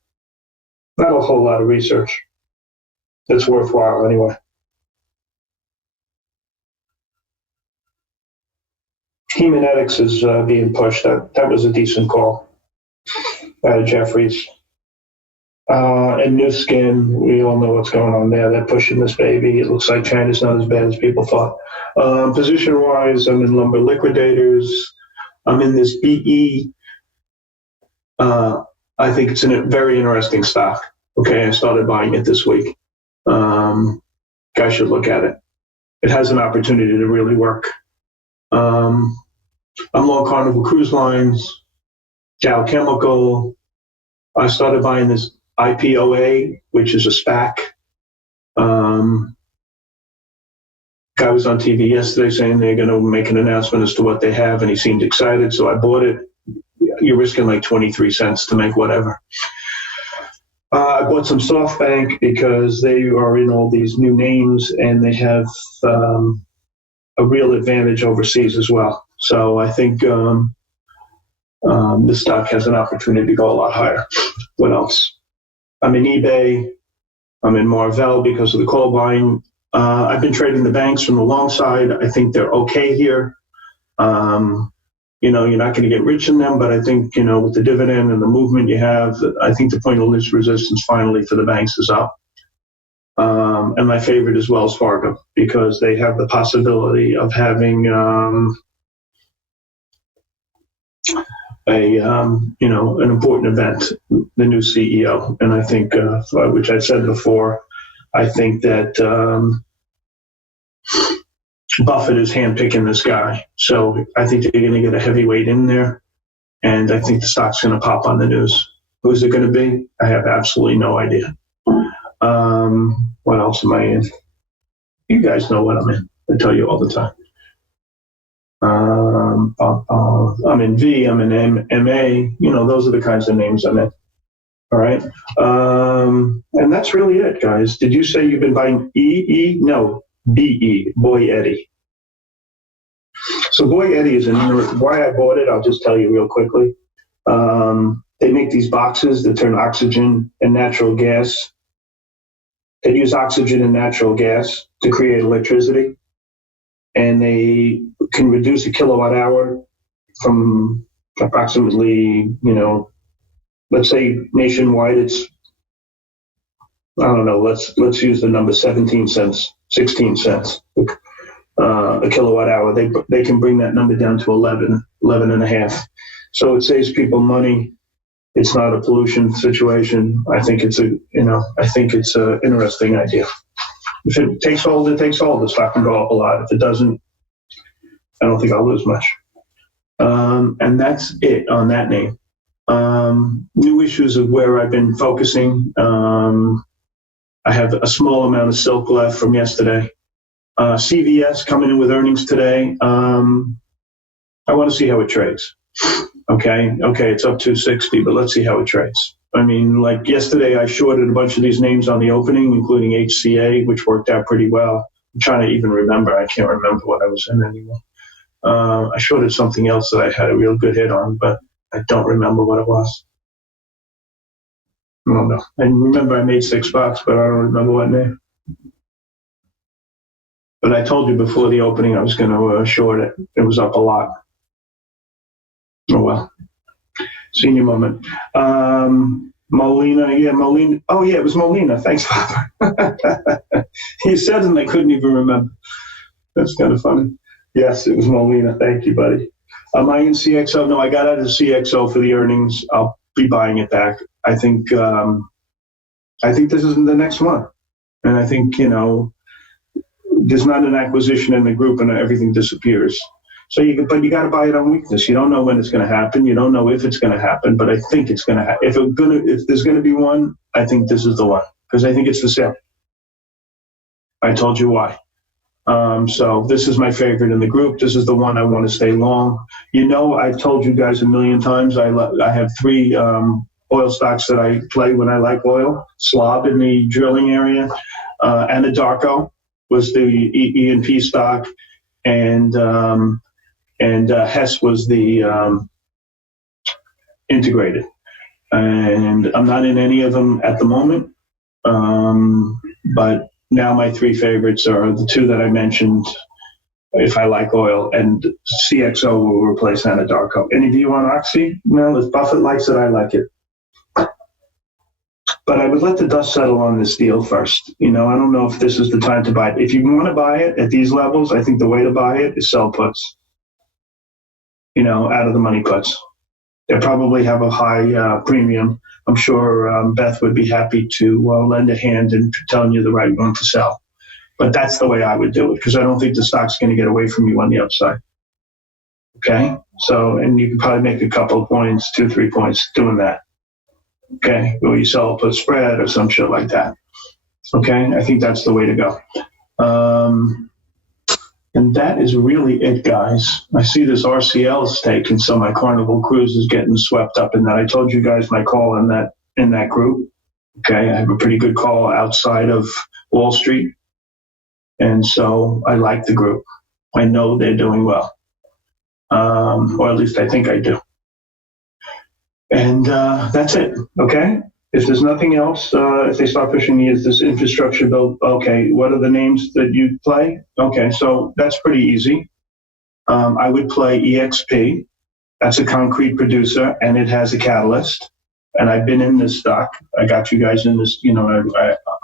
Not a whole lot of research that's worthwhile anyway. Hemanetics is being pushed. That was a decent call out of Jeffries. And New Skin, we all know what's going on there. They're pushing this baby. It looks like China's not as bad as people thought. Position-wise, I'm in lumber liquidators. I'm in this BE. I think it's a very interesting stock. Okay, I started buying it this week. Guys should look at it. It has an opportunity to really work. I'm long Carnival Cruise Lines, Dow Chemical. I started buying this IPOA, which is a SPAC. Guy was on TV yesterday saying they're going to make an announcement as to what they have, and he seemed excited, so I bought it. You're risking like 23 cents to make whatever. I bought some SoftBank because they are in all these new names, and they have a real advantage overseas as well. So I think this stock has an opportunity to go a lot higher. What else? I'm in eBay. I'm in Marvell because of the call buying. I've been trading the banks from the long side. I think they're okay here. You're not going to get rich in them, but I think, with the dividend and the movement you have, I think the point of least resistance finally for the banks is up. And my favorite is Wells Fargo because they have the possibility of having an important event, the new CEO. And I think, which I've said before, I think that Buffett is handpicking this guy. So I think they're going to get a heavyweight in there. And I think the stock's going to pop on the news. Who's it going to be? I have absolutely no idea. What else am I in? You guys know what I'm in. I tell you all the time. I'm in V, I'm in MA. Those are the kinds of names I'm in. All right. And that's really it, guys. Did you say you've been buying EE? No, BE, Boy Eddie. So Boy Eddie is why I bought it, I'll just tell you real quickly. They make these boxes that turn oxygen and natural gas. They use oxygen and natural gas to create electricity. And they can reduce a kilowatt hour from approximately, let's say nationwide it's, I don't know, let's use the number 17 cents, 16 cents a kilowatt hour. They can bring that number down to 11 and a half. So it saves people money. It's not a pollution situation. I think it's an interesting idea. If it takes hold, it takes hold. The stock can go up a lot. If it doesn't, I don't think I'll lose much. And that's it on that name. New issues of where I've been focusing. I have a small amount of silk left from yesterday. CVS coming in with earnings today. I want to see how it trades. Okay, it's up 260, but let's see how it trades. I mean, like yesterday, I shorted a bunch of these names on the opening, including HCA, which worked out pretty well. I'm trying to even remember. I can't remember what I was in anymore. I shorted something else that I had a real good hit on, but I don't remember what it was. I don't know. I remember I made $6, but I don't remember what name. But I told you before the opening I was going to short it. It was up a lot. Oh, well. Senior moment. Molina. Oh, yeah, it was Molina. Thanks, Father. You said and I couldn't even remember. That's kind of funny. Yes, it was Molina. Thank you, buddy. Am I in CXO? No, I got out of CXO for the earnings. I'll be buying it back. I think this is the next one. And I think, there's not an acquisition in the group and everything disappears. So but you got to buy it on weakness. You don't know when it's going to happen. You don't know if it's going to happen, but I think it's going to happen. If there's going to be one, I think this is the one because I think it's the same. I told you why. So this is my favorite in the group. This is the one I want to stay long. I've told you guys a million times. I have 3 oil stocks that I play when I like oil. Slob in the drilling area, Anadarko was the E&P stock, and Hess was the integrated. And I'm not in any of them at the moment, but now my 3 favorites are the 2 that I mentioned, if I like oil, and CXO will replace Anadarko. Any view on Oxy? No, if Buffett likes it, I like it. But I would let the dust settle on this deal first. I don't know if this is the time to buy it. If you want to buy it at these levels, I think the way to buy it is sell puts, out of the money puts. They probably have a high premium. I'm sure Beth would be happy to lend a hand in telling you the right one to sell. But that's the way I would do it because I don't think the stock's going to get away from you on the upside. Okay? So, and you can probably make a couple of points, 2, 3 points doing that. Okay? Or you sell a put spread or some shit like that. Okay? I think that's the way to go. And that is really it, guys. I see this RCL stake, and so my Carnival Cruise is getting swept up in that. I told you guys my call in that group. Okay, I have a pretty good call outside of Wall Street, and so I like the group. I know they're doing well, or at least I think I do. And that's it. Okay. If there's nothing else, if they start pushing me, is this infrastructure bill? Okay, what are the names that you play? Okay, so that's pretty easy. I would play EXP. That's a concrete producer, and it has a catalyst. And I've been in this stock. I got you guys in this.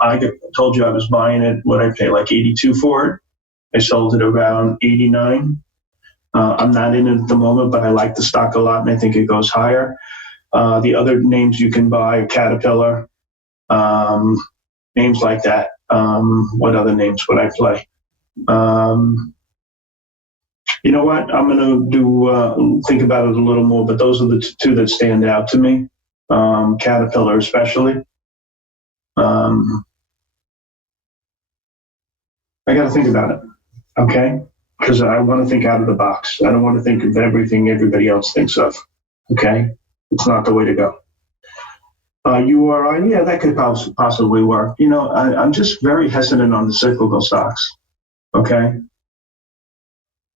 I told you I was buying it. What I pay, like 82 for it. I sold it around 89. I'm not in it at the moment, but I like the stock a lot, and I think it goes higher. The other names you can buy, Caterpillar, names like that. What other names would I play? You know what? I'm going to think about it a little more, but those are the 2 that stand out to me. Caterpillar especially. I got to think about it, okay? Because I want to think out of the box. I don't want to think of everything everybody else thinks of, okay? It's not the way to go. URI, yeah, that could possibly work. I'm just very hesitant on the cyclical stocks. Okay.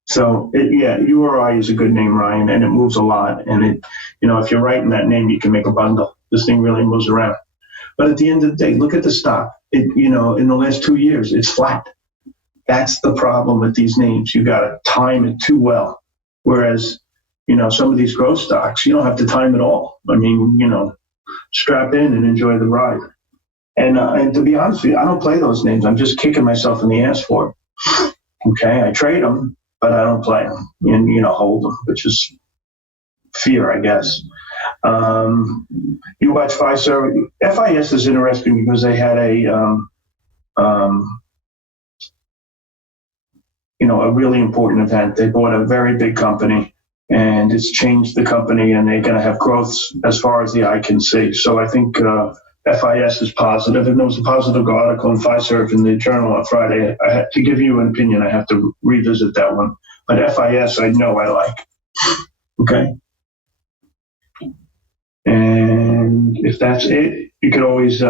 So URI is a good name, Ryan, and it moves a lot. And if you're right in that name, you can make a bundle. This thing really moves around. But at the end of the day, look at the stock. In the last 2 years, it's flat. That's the problem with these names. You got to time it too well. Whereas some of these growth stocks, you don't have to time it all. I mean, strap in and enjoy the ride. And to be honest with you, I don't play those names. I'm just kicking myself in the ass for it. Okay, I trade them, but I don't play them and, hold them, which is fear, I guess. You watch Pfizer. FIS is interesting because they had a really important event. They bought a very big company. And it's changed the company, and they're going to have growth as far as the eye can see. So I think FIS is positive, and there was a positive article in Pfizer in the Journal on Friday. I had to give you an opinion. I have to revisit that one. But FIS, I know I like. Okay. And if that's it, you could always,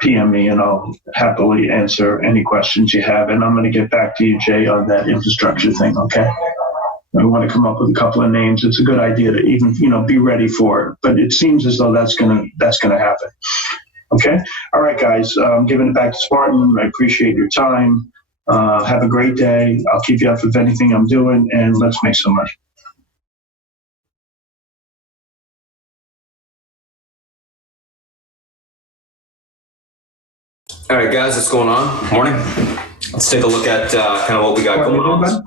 PM me, and I'll happily answer any questions you have. And I'm going to get back to you, Jay, on that infrastructure thing. Okay. I want to come up with a couple of names. It's a good idea to even, be ready for it. But it seems as though that's gonna happen. Okay. All right, guys. I'm giving it back to Spartan. I appreciate your time. Have a great day. I'll keep you up with anything I'm doing, and let's make some money. All right, guys, what's going on? Morning. Let's take a look at kind of what we got going on.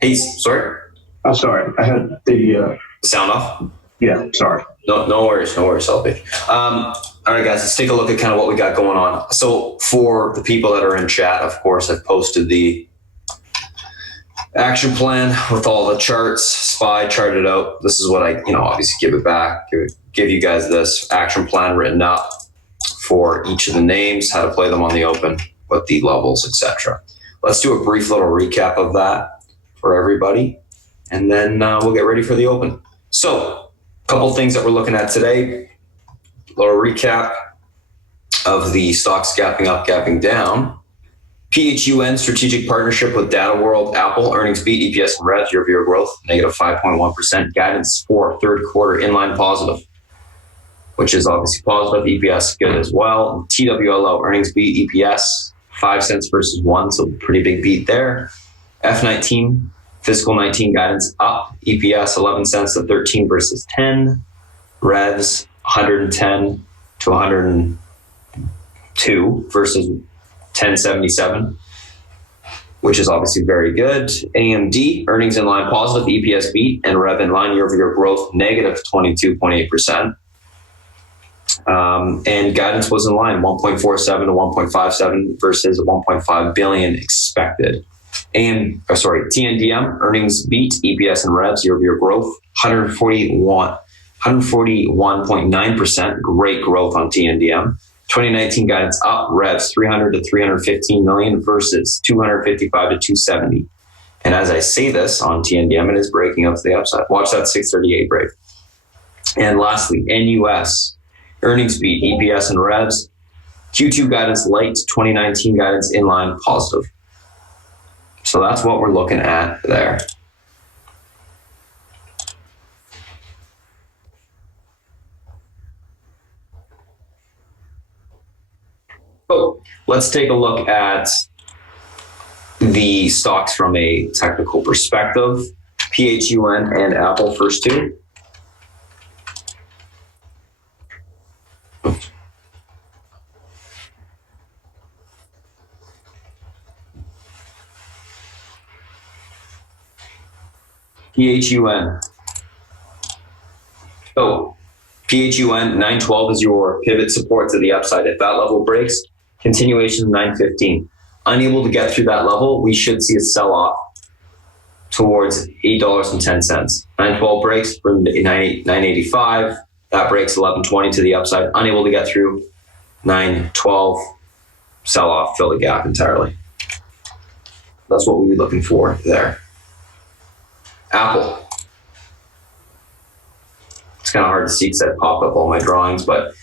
Hey, sorry? I'm sorry. I had the... Sound off? Yeah, sorry. No worries, LP. All right, guys, let's take a look at kind of what we got going on. So for the people that are in chat, of course, I've posted the action plan with all the charts, SPY charted out. This is what I, obviously give it back, give you guys this action plan written up for each of the names, how to play them on the open, what the levels, etc. Let's do a brief little recap of that for everybody, and then we'll get ready for the open. So, a couple things that we're looking at today. A little recap of the stocks gapping up, gapping down. PHUN strategic partnership with Data World, Apple, earnings beat, EPS and revs, year-over-year growth, negative 5.1%. Guidance for third quarter inline positive, which is obviously positive. EPS good as well. TWLO earnings beat, EPS 5 cents versus 1, so pretty big beat there. F19 fiscal 19 guidance up, EPS 11 cents to 13 versus 10. Revs 110 to 102 versus 1077, which is obviously very good. AMD earnings in line positive, EPS beat, and rev in line, year-over-year growth negative 22.8%. And guidance was in line, 1.47 to 1.57 versus 1.5 billion expected. TNDM earnings beat, EPS and revs, year-over-year growth 141.9%, great growth on TNDM. 2019 guidance up, revs 300 to 315 million versus 255 to 270. And as I say this on TNDM, it is breaking up to the upside. Watch that 638 break. And lastly, NUS earnings beat, EPS and revs. Q2 guidance light, 2019 guidance in line positive. So that's what we're looking at there. So let's take a look at the stocks from a technical perspective. PHUN and Apple first two. PHUN. So PHUN 912 is your pivot support to the upside. If that level breaks, continuation 915. Unable to get through that level, we should see a sell-off towards $8.10. 912 breaks from 985. That breaks 1120 to the upside. Unable to get through 912. Sell-off, fill the gap entirely. That's what we'll be looking for there. Apple. It's kind of hard to see because I pop up all my drawings, but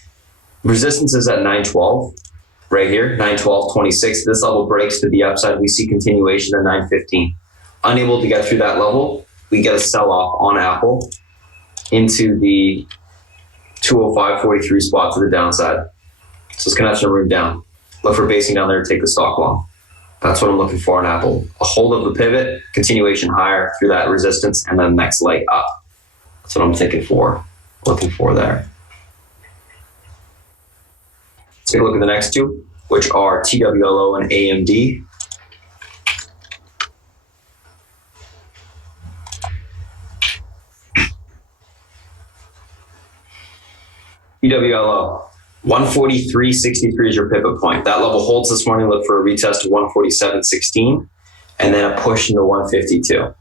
resistance is at 912 right here, 912.26. This level breaks to the upside. We see continuation at 915. Unable to get through that level, we get a sell-off on Apple into the 205.43 spot to the downside. So it's going to have some room down. Look for basing down there to take the stock long. That's what I'm looking for on Apple. A hold of the pivot, continuation higher through that resistance, and then next leg up. That's what I'm looking for there. Let's take a look at the next two, which are TWLO and AMD. TWLO. 143.63 is your pivot point. That level holds this morning. Look for a retest to 147.16 and then a push into 152.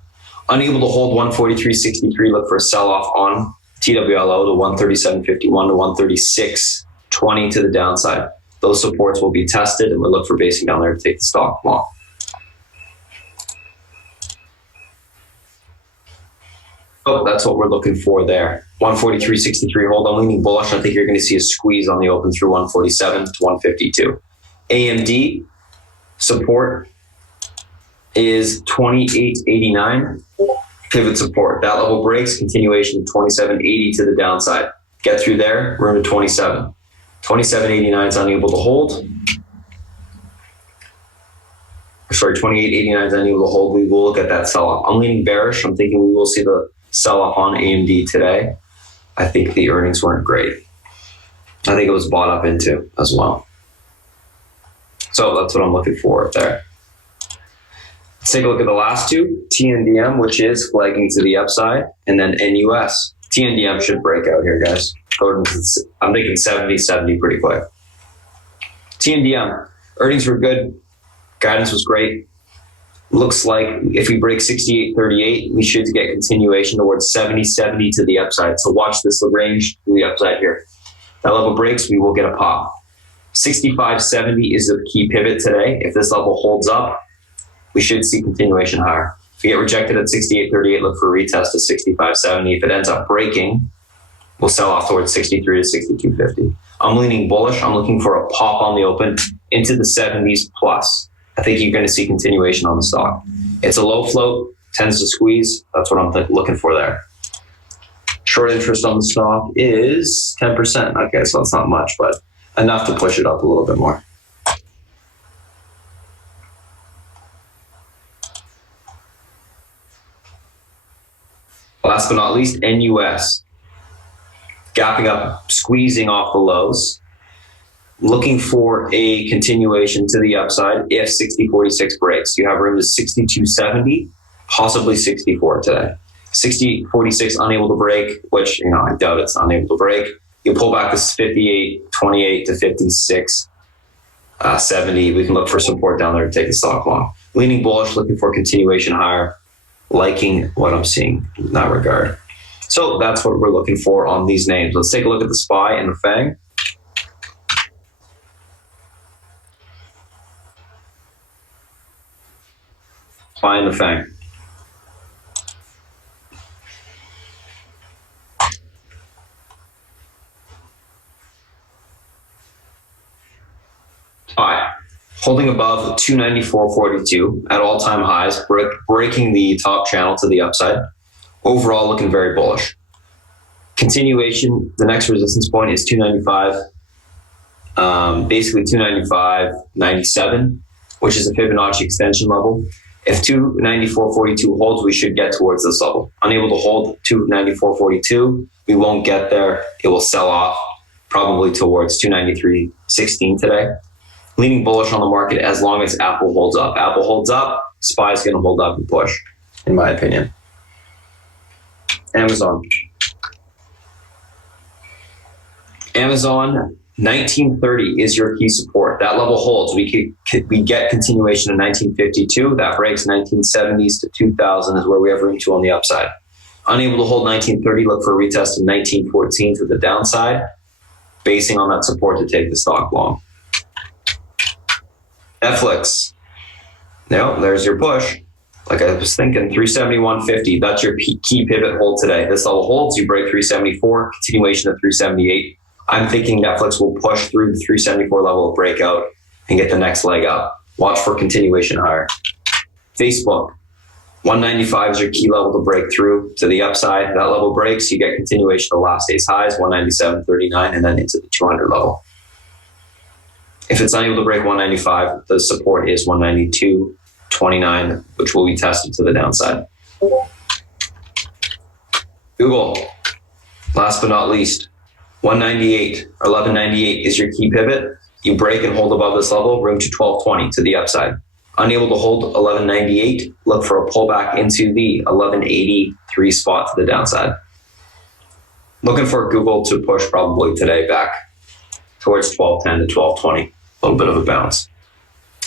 Unable to hold 143.63, look for a sell-off on TWLO to 137.51 to 136.20 to the downside. Those supports will be tested and we'll look for basing down there to take the stock long. Oh, that's what we're looking for there. 143.63 hold. I'm leaning bullish. I think you're going to see a squeeze on the open through 147 to 152. AMD support is 28.89. Pivot support. That level breaks. Continuation of 27.80 to the downside. Get through there. We're into 27. 27.89 is unable to hold. sorry, 28.89 is unable to hold. We will look at that sell-off. I'm leaning bearish. I'm thinking we will see the sell-off on AMD today. I think the earnings weren't great. I think it was bought up into as well. So that's what I'm looking for there. Let's take a look at the last two, TNDM, which is flagging to the upside, and then NUS. TNDM should break out here, guys. I'm thinking 70 pretty quick. TNDM, earnings were good. Guidance was great. Looks like if we break 68.38, we should get continuation towards 70.70 to the upside. So watch this range to the upside here. That level breaks, we will get a pop. 65.70 is the key pivot today. If this level holds up, we should see continuation higher. If we get rejected at 68.38, look for a retest to 65.70. If it ends up breaking, we'll sell off towards 63 to 62.50. I'm leaning bullish. I'm looking for a pop on the open into the 70s plus. I think you're going to see continuation on the stock. It's a low float, tends to squeeze. That's what I'm looking for there. Short interest on the stock is 10%. Okay, so it's not much, but enough to push it up a little bit more. Last but not least, NUS. Gapping up, squeezing off the lows. Looking for a continuation to the upside if 60.46 breaks. You have room to 62.70, possibly 64 today. 60.46 unable to break, which I doubt it's unable to break. You pull back this 58.28 to 56.70. We can look for support down there to take the stock long. Leaning bullish, looking for continuation higher. Liking what I'm seeing in that regard. So that's what we're looking for on these names. Let's take a look at the SPY and the FANG. SPY and the FANG. SPY. Holding above 294.42 at all-time highs, breaking the top channel to the upside. Overall, looking very bullish. Continuation, the next resistance point is 295, basically 295.97, which is a Fibonacci extension level. If 294.42 holds, we should get towards this level. Unable to hold 294.42, we won't get there. It will sell off probably towards 293.16 today. Leaning bullish on the market as long as Apple holds up. Apple holds up, SPY is going to hold up and push, in my opinion. Amazon. Amazon, 1930 is your key support. That level holds. We get continuation in 1952. That breaks 1970s to 2000 is where we have room to on the upside. Unable to hold 1930, look for a retest in 1914 to the downside, basing on that support to take the stock long. Netflix. No, there's your push. Like I was thinking, 371.50. That's your key pivot hold today. This level holds. You break 374, continuation at 378. I'm thinking Netflix will push through the 374 level of breakout and get the next leg up. Watch for continuation higher. Facebook. 195 is your key level to break through to the upside. That level breaks, you get continuation of last day's highs, 197.39, and then into the 200 level. If it's unable to break 195, the support is 192.29, which will be tested to the downside. Google, last but not least, 198 or 1198 is your key pivot. You break and hold above this level, room to 1220 to the upside. Unable to hold 1198, look for a pullback into the 1183 spot to the downside. Looking for Google to push probably today back towards 1210 to 1220. A little bit of a bounce.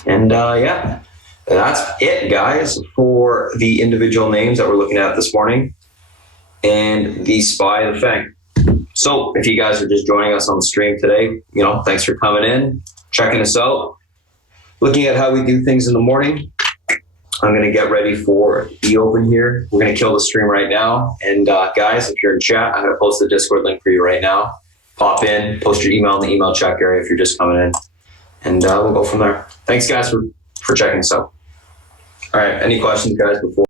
And yeah, that's it, guys, for the individual names that we're looking at this morning and the SPY and the FANG. So if you guys are just joining us on the stream today, thanks for coming in, checking us out, looking at how we do things in the morning. I'm going to get ready for the open here. We're going to kill the stream right now. And guys, if you're in chat, I'm going to post the Discord link for you right now. Pop in, post your email in the email check area if you're just coming in. And we'll go from there. Thanks, guys, for checking us out. All right, any questions, guys, before?